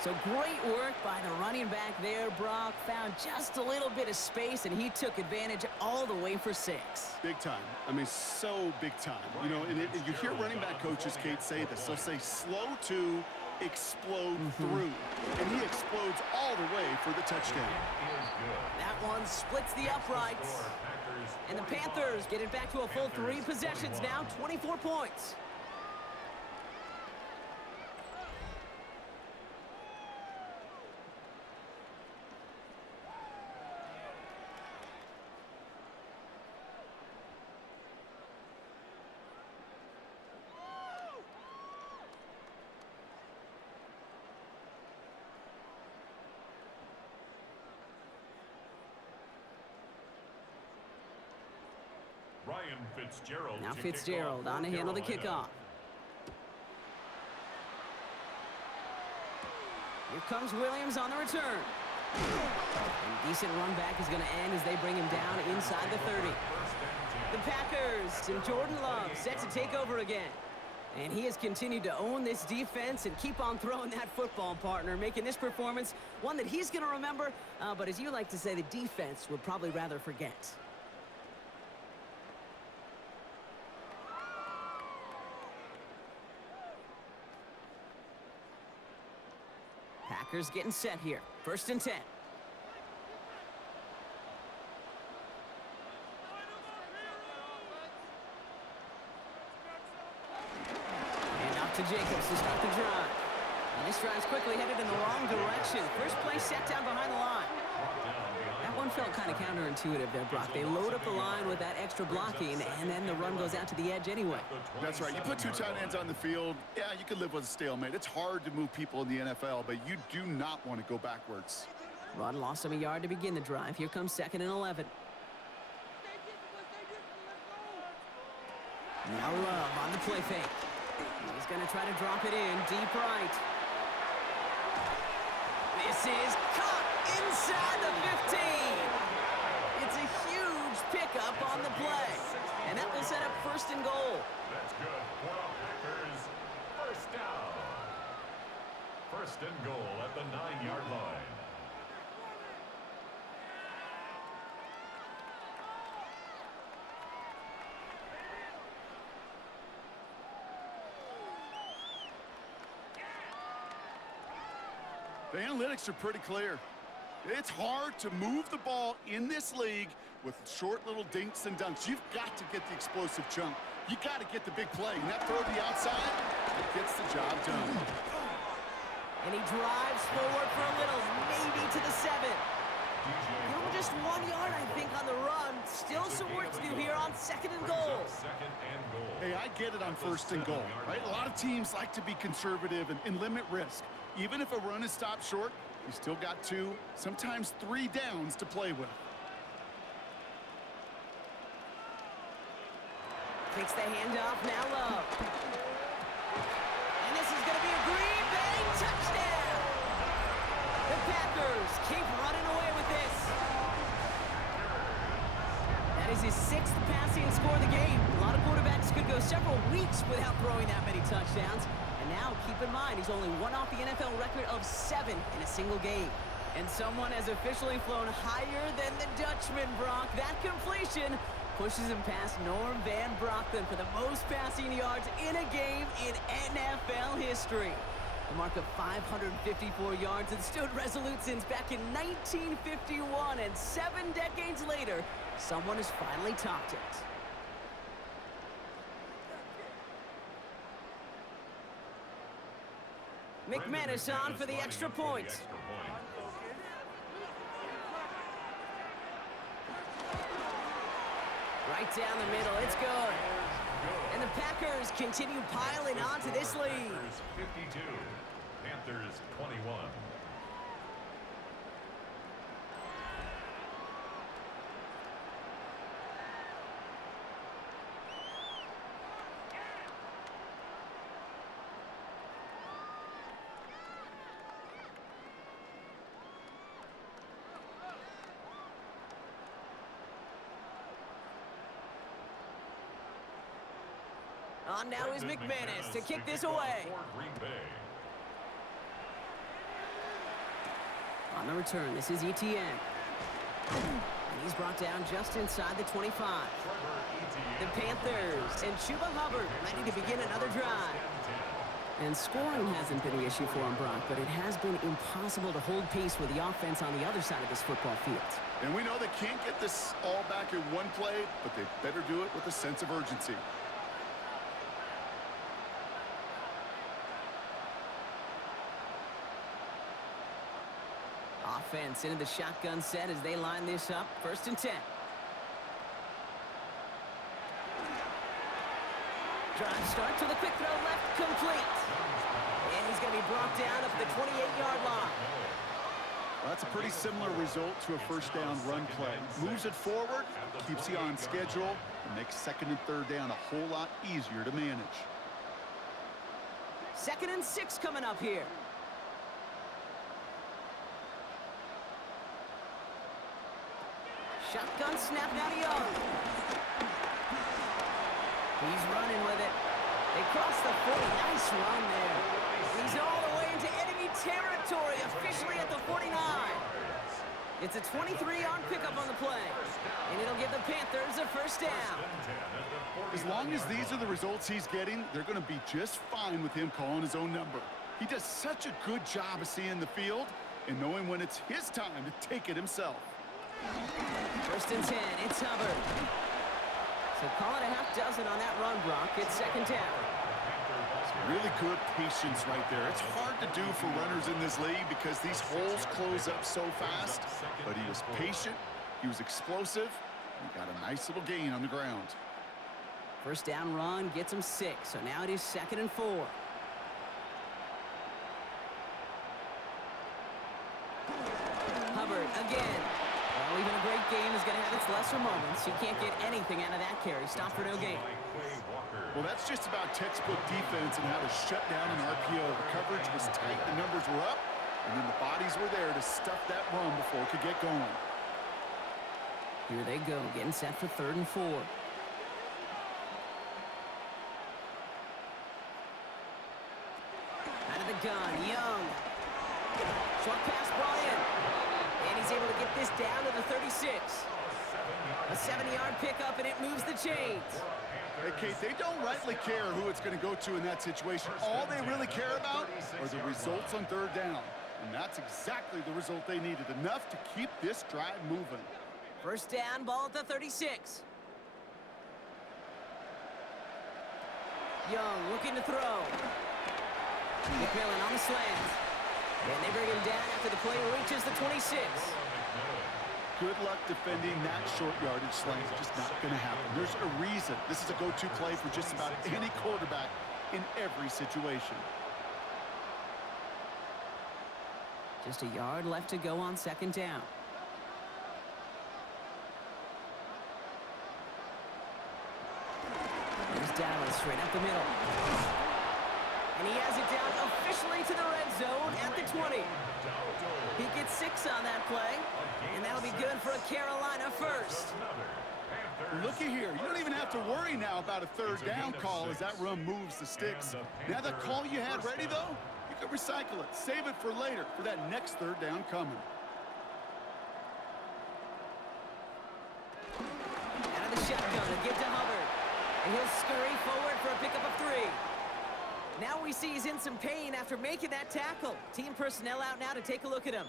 So great work by the running back there, Brock. Found just a little bit of space, and he took advantage all the way for 6. Big time. I mean, so big time. You know, and you hear running back coaches, Kate, say this. They'll say slow to explode through. And he explodes all the way for the touchdown. That one splits the uprights. And the Panthers get it back to a full 3 possessions now, 24 points. Now Fitzgerald on to handle the kickoff. Here comes Williams on the return. And decent run back is going to end as they bring him down inside the 30. The Packers and Jordan Love set to take over again. And he has continued to own this defense and keep on throwing that football, partner, making this performance one that he's going to remember, but as you like to say, the defense would probably rather forget. Packers getting set here. 1st and 10. And off to Jacobs to start the drive. And this drive's quickly headed in the wrong direction. First play set down behind the line. That one felt kind of counterintuitive there, Brock. They load up the line with that extra blocking, and then the run goes out to the edge anyway. That's right. You put 2 tight ends on the field, yeah, you could live with a stalemate. It's hard to move people in the NFL, but you do not want to go backwards. Run lost him a yard to begin the drive. Here comes 2nd and 11. Now Love on the play fake. He's going to try to drop it in deep right. This is caught inside the 15. It's a huge pickup on the play. And that will set up 1st and goal. That's good for the Packers. First down. 1st and goal at the 9-yard line. The analytics are pretty clear. It's hard to move the ball in this league with short little dinks and dunks. You've got to get the explosive chunk. You got to get the big play. And that throw to the outside, it gets the job done. And he drives forward for a little, maybe to the 7. Still just 1 yard, I think, on the run. Still some work to do here on second and goal. Second and goal. Hey, I get it on first and goal, right? A lot of teams like to be conservative and limit risk. Even if a run is stopped short, you still got 2, sometimes 3 downs to play with. Takes the handoff, now Love. And this is going to be a Green Bay touchdown. The Packers keep running away with this. That is his 6th passing score of the game. A lot of quarterbacks could go several weeks without throwing that many touchdowns. And now, keep in mind, he's only one off the NFL record of 7 in a single game. And someone has officially flown higher than the Dutchman, Brock. That completion pushes him past Norm Van Brocklin for the most passing yards in a game in NFL history. A mark of 554 yards and stood resolute since back in 1951. And 7 decades later, someone has finally topped it. McManus on for the extra point. Right down the middle, it's good. And the Packers continue piling onto this lead. 52, Panthers 21. On now is McManus to kick this away. On the return, this is Etienne. And he's brought down just inside the 25. The Panthers and Chuba Hubbard ready to begin another drive. And scoring hasn't been the issue for him, Brock, but it has been impossible to hold pace with the offense on the other side of this football field. And we know they can't get this all back in one play, but they better do it with a sense of urgency. Offense into the shotgun set as they line this up. 1st and 10. Drive start to the quick throw left, complete. And he's going to be brought down up the 28-yard line. Well, that's a pretty similar result to a first down run play. Moves it forward, keeps you on schedule, and makes 2nd and 3rd down a whole lot easier to manage. 2nd and 6 coming up here. Shotgun snap now to Young. He's running with it. They cross the 40. Nice run there. He's all the way into enemy territory, officially at the 49. It's a 23-yard pickup on the play. And it'll give the Panthers a 1st down. As long as these are the results he's getting, they're going to be just fine with him calling his own number. He does such a good job of seeing the field and knowing when it's his time to take it himself. 1st and 10, it's Hubbard. So call it a half dozen on that run, Brock. It's 2nd down. Really good patience right there. It's hard to do for runners in this league because these holes close up so fast. But he was patient, he was explosive, and he got a nice little gain on the ground. 1st down run gets him 6. So now it is 2nd and 4. Hubbard again. Well, even a great game is going to have its lesser moments. He can't get anything out of that carry. Stop for no gain. Well, that's just about textbook defense and how to shut down an RPO. The coverage was tight, the numbers were up, and then the bodies were there to stuff that run before it could get going. Here they go, getting set for 3rd and 4. Out of the gun, Young. Short pass brought in. And he's able to get this down to the 36. A 7-yard pickup, and it moves the chains. Hey, Kate, they don't rightly care who it's going to go to in that situation. All they really care about are the results on 3rd down. And that's exactly the result they needed, enough to keep this drive moving. 1st down, ball at the 36. Young looking to throw. McMillan on the slant. And they bring him down after the play reaches the 26. Good luck defending that short yardage slant. Just not going to happen. There's there's a reason this is a go-to play for just about any quarterback in every situation. Just a yard left to go on second down. There's Dallas straight up the middle. And he has it down officially to the red zone at the 20. He gets 6 on that play, and that'll be good for a Carolina first. Looky here. You don't even have to worry now about a third down call as that run moves the sticks. Now that call you had ready, though, you can recycle it. Save it for later for that next third down coming. Out of the shotgun, a give to Hubbard. And he'll scurry forward for a pickup of 3. Now we see he's in some pain after making that tackle. Team personnel out now to take a look at him.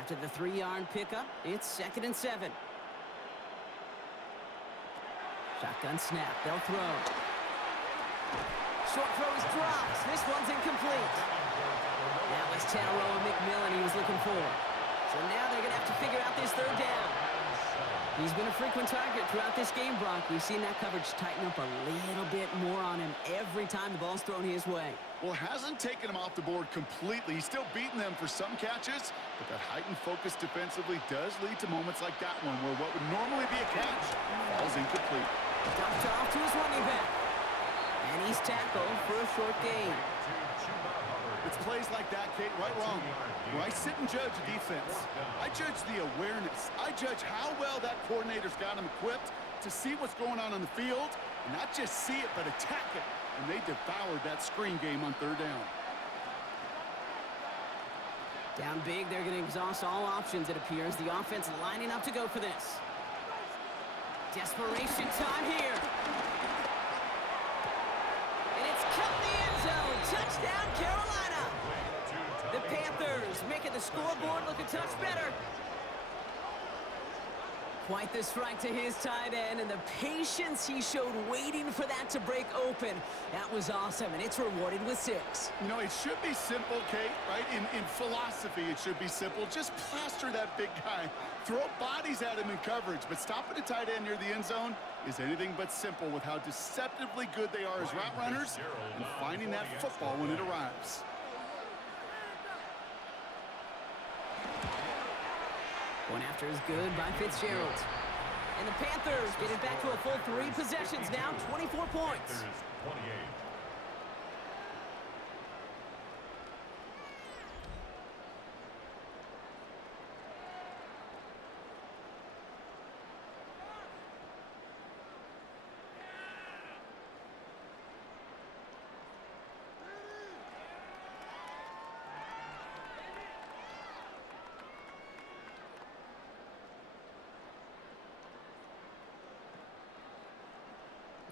After the 3-yard pickup, it's 2nd and 7. Shotgun snap. They'll throw. Short throw is dropped. This one's incomplete. That was Tanaroa McMillan he was looking for. So now they're going to have to figure out this third down. He's been a frequent target throughout this game, Brock. We've seen that coverage tighten up a little bit more on him every time the ball's thrown his way. Well, hasn't taken him off the board completely. He's still beating them for some catches, but that heightened focus defensively does lead to moments like that one where what would normally be a catch falls incomplete. Dumped off to his running back. And he's tackled for a short gain. It's plays like that, Kate, right wrong. When I sit and judge a defense, I judge the awareness. I judge how well that coordinator's got him equipped to see what's going on the field, and not just see it, but attack it. And they devoured that screen game on third down. Down big, they're going to exhaust all options, it appears. The offense lining up to go for this. Desperation time here. And it's cut in the end zone. Touchdown, Carolina. The Panthers making the scoreboard look a touch better. Quite the strike to his tight end, and the patience he showed waiting for that to break open. That was awesome, and it's rewarded with 6. You know, it should be simple, Kate, right? In philosophy, it should be simple. Just plaster that big guy. Throw bodies at him in coverage, but stopping a tight end near the end zone is anything but simple with how deceptively good they are as route runners and finding that football when it arrives. One after is good by Fitzgerald. And the Panthers get it back to a full 3 possessions now, 24 points. 28.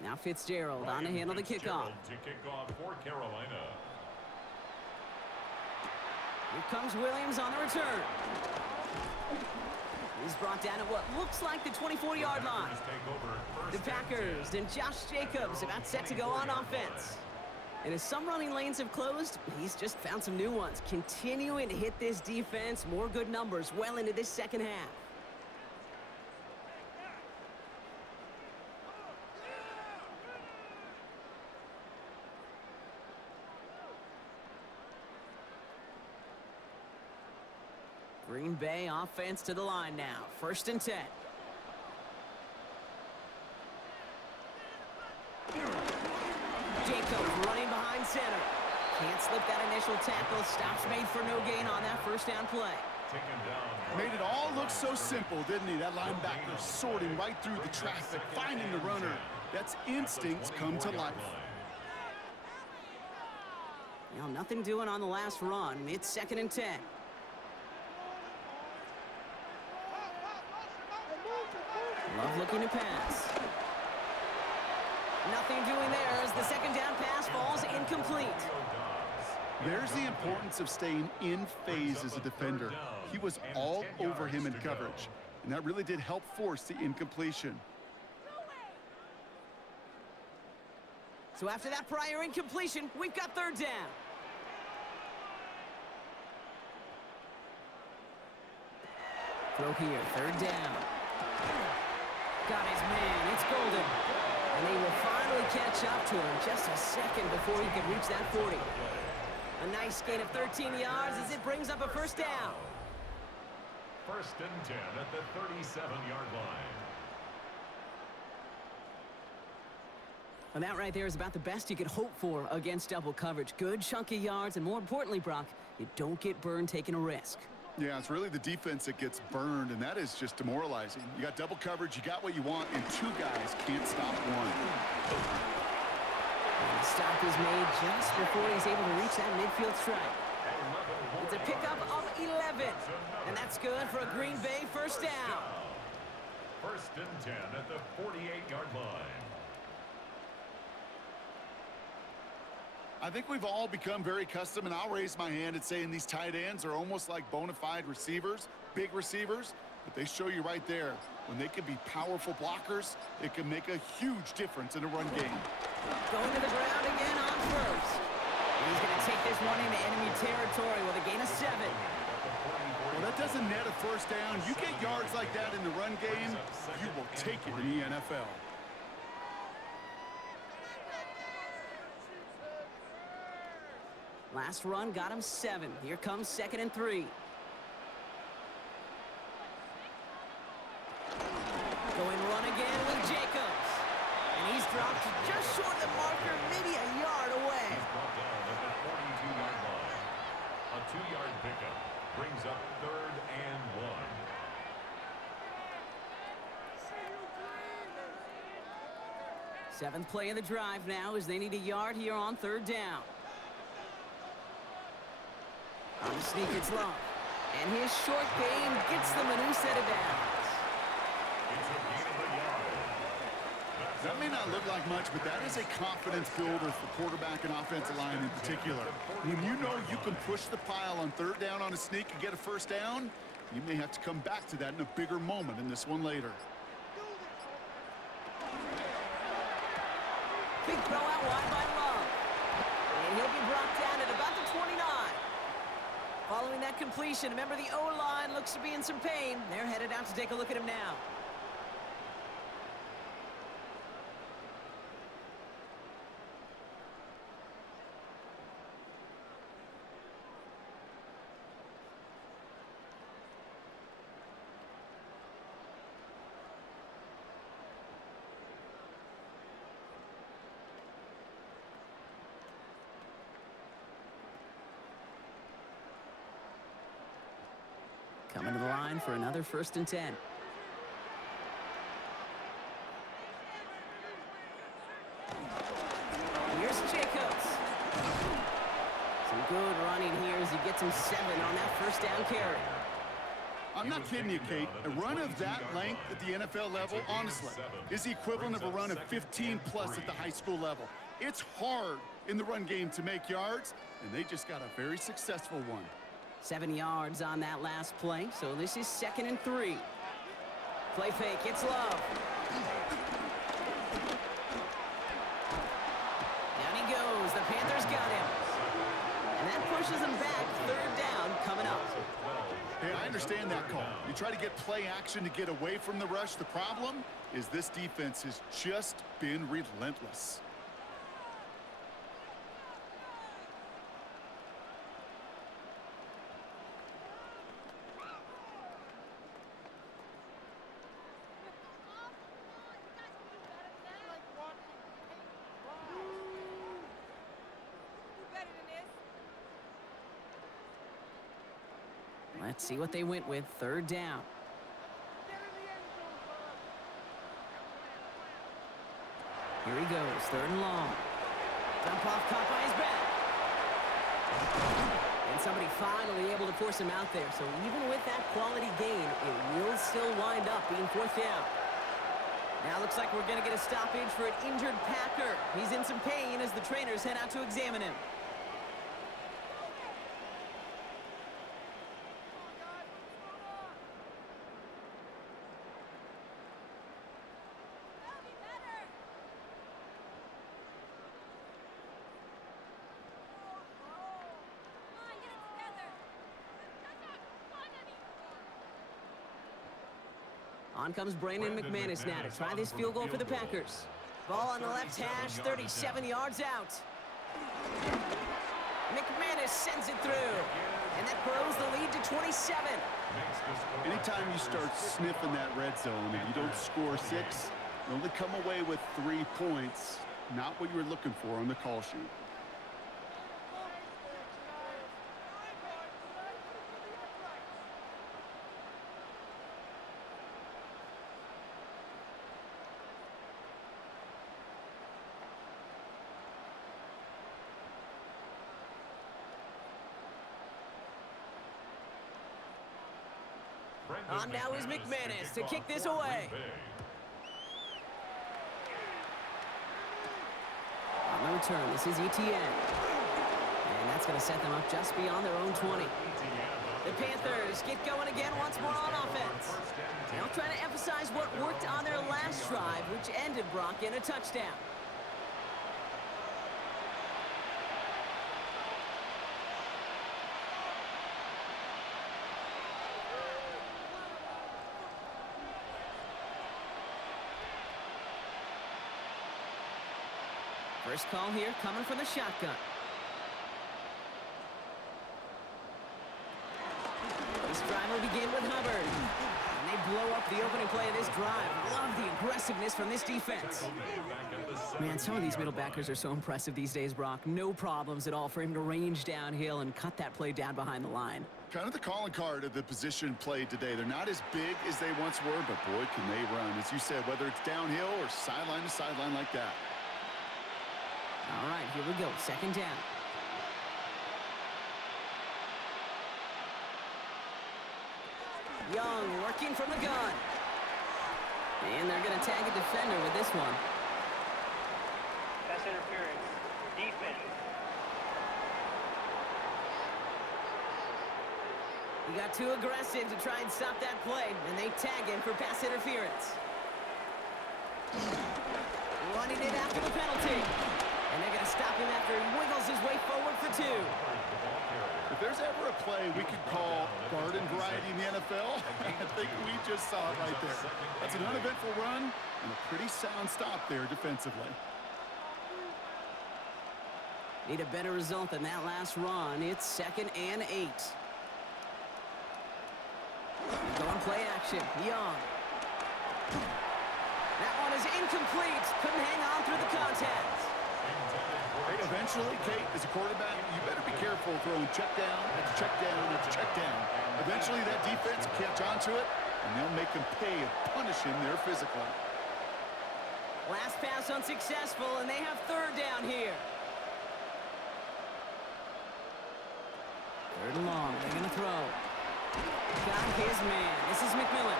Now Fitzgerald on to handle the kickoff. To kick off for Carolina. Here comes Williams on the return. He's brought down at what looks like the 24-yard line. The Packers and Josh Jacobs about set to go on offense. And as some running lanes have closed, he's just found some new ones. Continuing to hit this defense, more good numbers well into this second half. Green Bay offense to the line now. 1st and 10. Jacobs running behind center. Can't slip that initial tackle. Stops made for no gain on that 1st down play. Made it all look so simple, didn't he? That linebacker sorting right through the traffic, finding the runner. That's instincts come to life. Well, nothing doing on the last run. It's 2nd and 10. Love looking to pass. Nothing doing there as the 2nd down pass falls There's the importance of staying in phase as a defender. He was all over him in coverage, and that really did help force the incompletion. So after that prior incompletion, we've got third down. Throw here, third down. Got his man, it's golden. And they will finally catch up to him just a second before he can reach that 40. A nice gain of 13 yards as it brings up a first down. First and 10 at the 37-yard line. And that right there is about the best you could hope for against double coverage. Good chunk of yards, and more importantly, Brock, you don't get burned taking a risk. Yeah, it's really the defense that gets burned, and that is just demoralizing. You got double coverage, you got what you want, and two guys can't stop one. And the stop is made just before he's able to reach that midfield strike. It's a pickup of 11, and that's good for a Green Bay first down. First and 10 at the 48-yard line. I think we've all become very accustomed, and I'll raise my hand at saying these tight ends are almost like bona fide receivers, big receivers, but they show you right there, when they can be powerful blockers, it can make a huge difference in a run game. Going to the ground again on first. And he's going to take this one into enemy territory with a gain of 7. Well, that doesn't net a first down. You get yards like that in the run game, you will take it in the NFL. Last run got him 7. Here comes 2nd and 3. Going run again with Jacobs. And he's dropped just short of the marker, maybe a yard away. He's brought down at the 42-yard line. A 2-yard pickup brings up 3rd and 1. Seventh play of the drive now as they need a yard here on 3rd down. On the sneak, it's long. And his short game gets them a new set of downs. It's a gain of a yard. That may not look like much, but that is a confidence builder for quarterback and offensive line in particular. When you know you can push the pile on 3rd down on a sneak and get a first down, you may have to come back to that in a bigger moment in this one later. Big throw out wide by Love. And he'll be brought down at about the 29. Following that completion, remember the O-line looks to be in some pain. They're headed out to take a look at him now. Coming to the line for another 1st and 10. Here's Jacobs. Some good running here as he gets him 7 on that first down carry. I'm not kidding you, Kate. A run of that length at the NFL level, honestly, is the equivalent of a run of 15-plus at the high school level. It's hard in the run game to make yards, and they just got a very successful one. 7 yards on that last play, so this is 2nd and 3. Play fake, it's Love. Down he goes, the Panthers got him. And that pushes him back, 3rd down coming up. Hey, I understand that call. You try to get play action to get away from the rush. The problem is this defense has just been relentless. Let's see what they went with. 3rd down. Here he goes. 3rd and long. Dump off caught by his back. And somebody finally able to force him out there. So even with that quality gain, it will still wind up being 4th down. Now looks like we're going to get a stoppage for an injured Packer. He's in some pain as the trainers head out to examine him. On comes Brandon McManus now to try this field goal for the Packers. Ball on the left hash, 37 yards out. McManus sends it through, and that grows the lead to 27. Anytime you start sniffing that red zone and you don't score 6, you only come away with 3 points. Not what you were looking for on the call sheet. On now is McManus to kick this away. On the return, this is ETN. And that's going to set them up just beyond their own 20. The Panthers get going again once more on offense. Now trying to emphasize what worked on their last drive, which ended, Brock, in a touchdown. First call here coming from the shotgun. This drive will begin with Hubbard. And they blow up the opening play of this drive. Love the aggressiveness from this defense. Man, some of these middle backers are so impressive these days, Brock. No problems at all for him to range downhill and cut that play down behind the line. Kind of the calling card of the position played today. They're not as big as they once were, but boy, can they run. As you said, whether it's downhill or sideline to sideline like that. All right, here we go. Second down. Young working from the gun. And they're going to tag a defender with this one. Pass interference. Defense. He got too aggressive to try and stop that play, and they tag him for pass interference. Running it after the penalty. And they're going to stop him after he wiggles his way forward for 2. If there's ever a play we could call garden variety in the NFL, I think we just saw it right there. That's an uneventful run and a pretty sound stop there defensively. Need a better result than that last run. It's 2nd and 8. Going play action. Young. That one is incomplete. Couldn't hang on through the contact. Hey, eventually, Kate, as a quarterback, you better be careful throwing check down after check down after check down. Eventually, that defense will catch on to it, and they'll make him pay and punish him there physically. Last pass unsuccessful, and they have 3rd down here. 3rd and long. They're going to throw. Got his man. This is McMillan.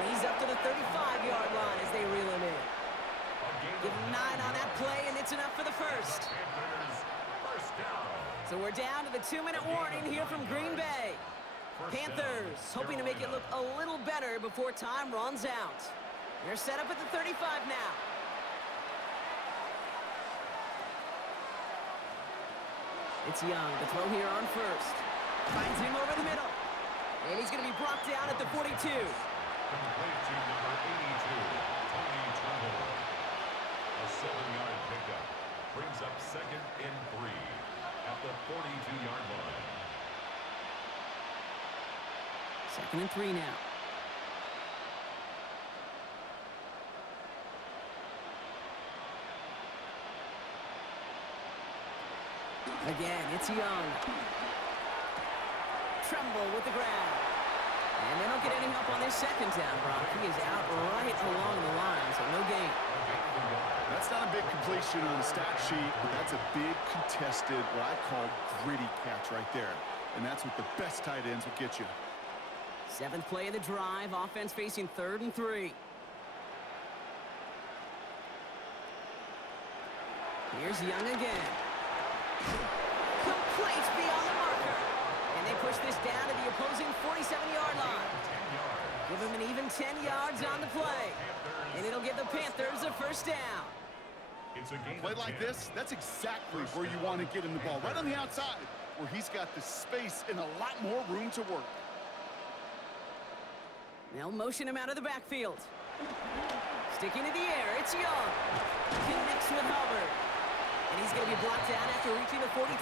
And he's up to the 35-yard line as they reel him in. Give him 9 on that play, and it's enough for the first. So we're down to the 2-minute warning here from Green Bay. Panthers hoping to make it look a little better before time runs out. They're set up at the 35 now. It's Young to throw here on first. Finds him over the middle. And he's going to be brought down at the 42. Complete to number 82, Tony Tremble. A 7-yard pickup brings up 2nd and 3 at the 42-yard line. 2nd and 3 now. Again, it's Young. Tremble with the grab. And they don't get any help on this 2nd down, Brock. He is out right along the line, so no gain. That's not a big completion on the stat sheet, but that's a big contested, what I call gritty catch right there. And that's what the best tight ends will get you. 7th play of the drive. Offense facing 3rd and 3. Here's Young again. Complete beyond the marker. And they push this down to the opposing 47-yard line. Give them an even 10 yards on the play. And it'll give the Panthers a 1st down. A play like this, that's exactly where you want to get him the ball. Right on the outside, where he's got the space and a lot more room to work. They'll motion him out of the backfield. Sticking to the air, it's Young. Connects with Hubbard. And he's going to be brought down after reaching the 43.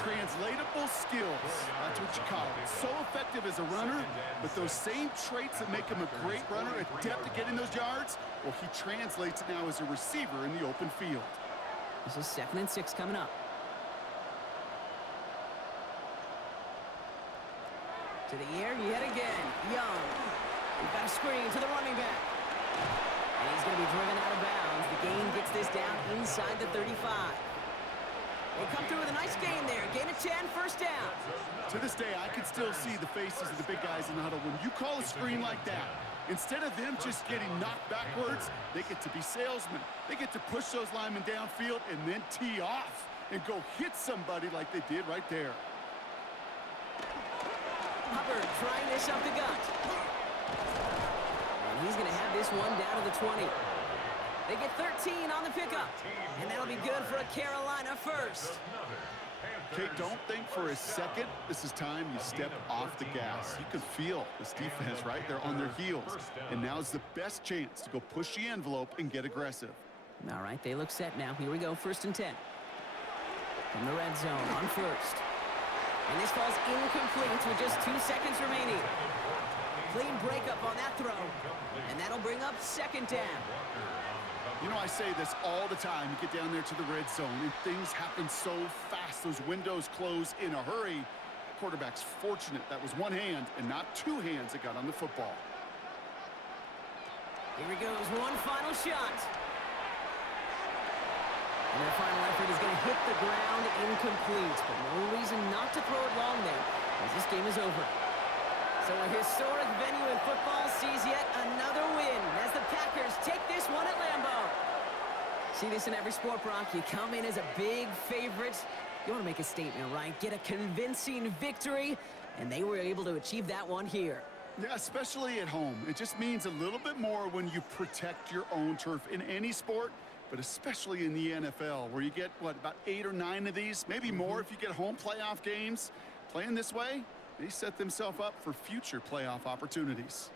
Translatable skills. That's what you call it. So effective as a runner, but those same traits that make him a great runner, adept at getting those yards, well, he translates it now as a receiver in the open field. This is 2nd and 6 coming up. To the air yet again. Young. We've got a screen to the running back. And he's going to be driven out of bounds. The gain gets this down inside the 35. They come through with a nice gain there. Gain of 10, first down. To this day, I can still see the faces of the big guys in the huddle. When you call a screen like that, instead of them just getting knocked backwards, they get to be salesmen. They get to push those linemen downfield and then tee off and go hit somebody like they did right there. Hubbard trying this up the gut. And he's going to have this one down to the 20. They get 13 on the pickup. And that'll be good for a Carolina first. Okay, don't think for a second this is time you step off the gas. You can feel this defense, right? They're on their heels. And now's the best chance to go push the envelope and get aggressive. All right, they look set now. Here we go, 1st and 10. From the red zone on first. And this falls incomplete with just 2 seconds remaining. Clean breakup on that throw. And that'll bring up 2nd down. You know, I say this all the time. You get down there to the red zone, and things happen so fast. Those windows close in a hurry. The quarterback's fortunate that was one hand and not 2 hands that got on the football. Here he goes, one final shot. And their final effort is going to hit the ground incomplete. But no reason not to throw it long there, as this game is over. So a historic venue in football sees yet another win as the Packers take this one at Lambeau. See this in every sport, Brock. You come in as a big favorite. You want to make a statement, right? Get a convincing victory, and they were able to achieve that one here. Yeah, especially at home. It just means a little bit more when you protect your own turf in any sport, but especially in the NFL, where you get, what, about 8 or 9 of these, maybe more if you get home playoff games. Playing this way, they set themselves up for future playoff opportunities.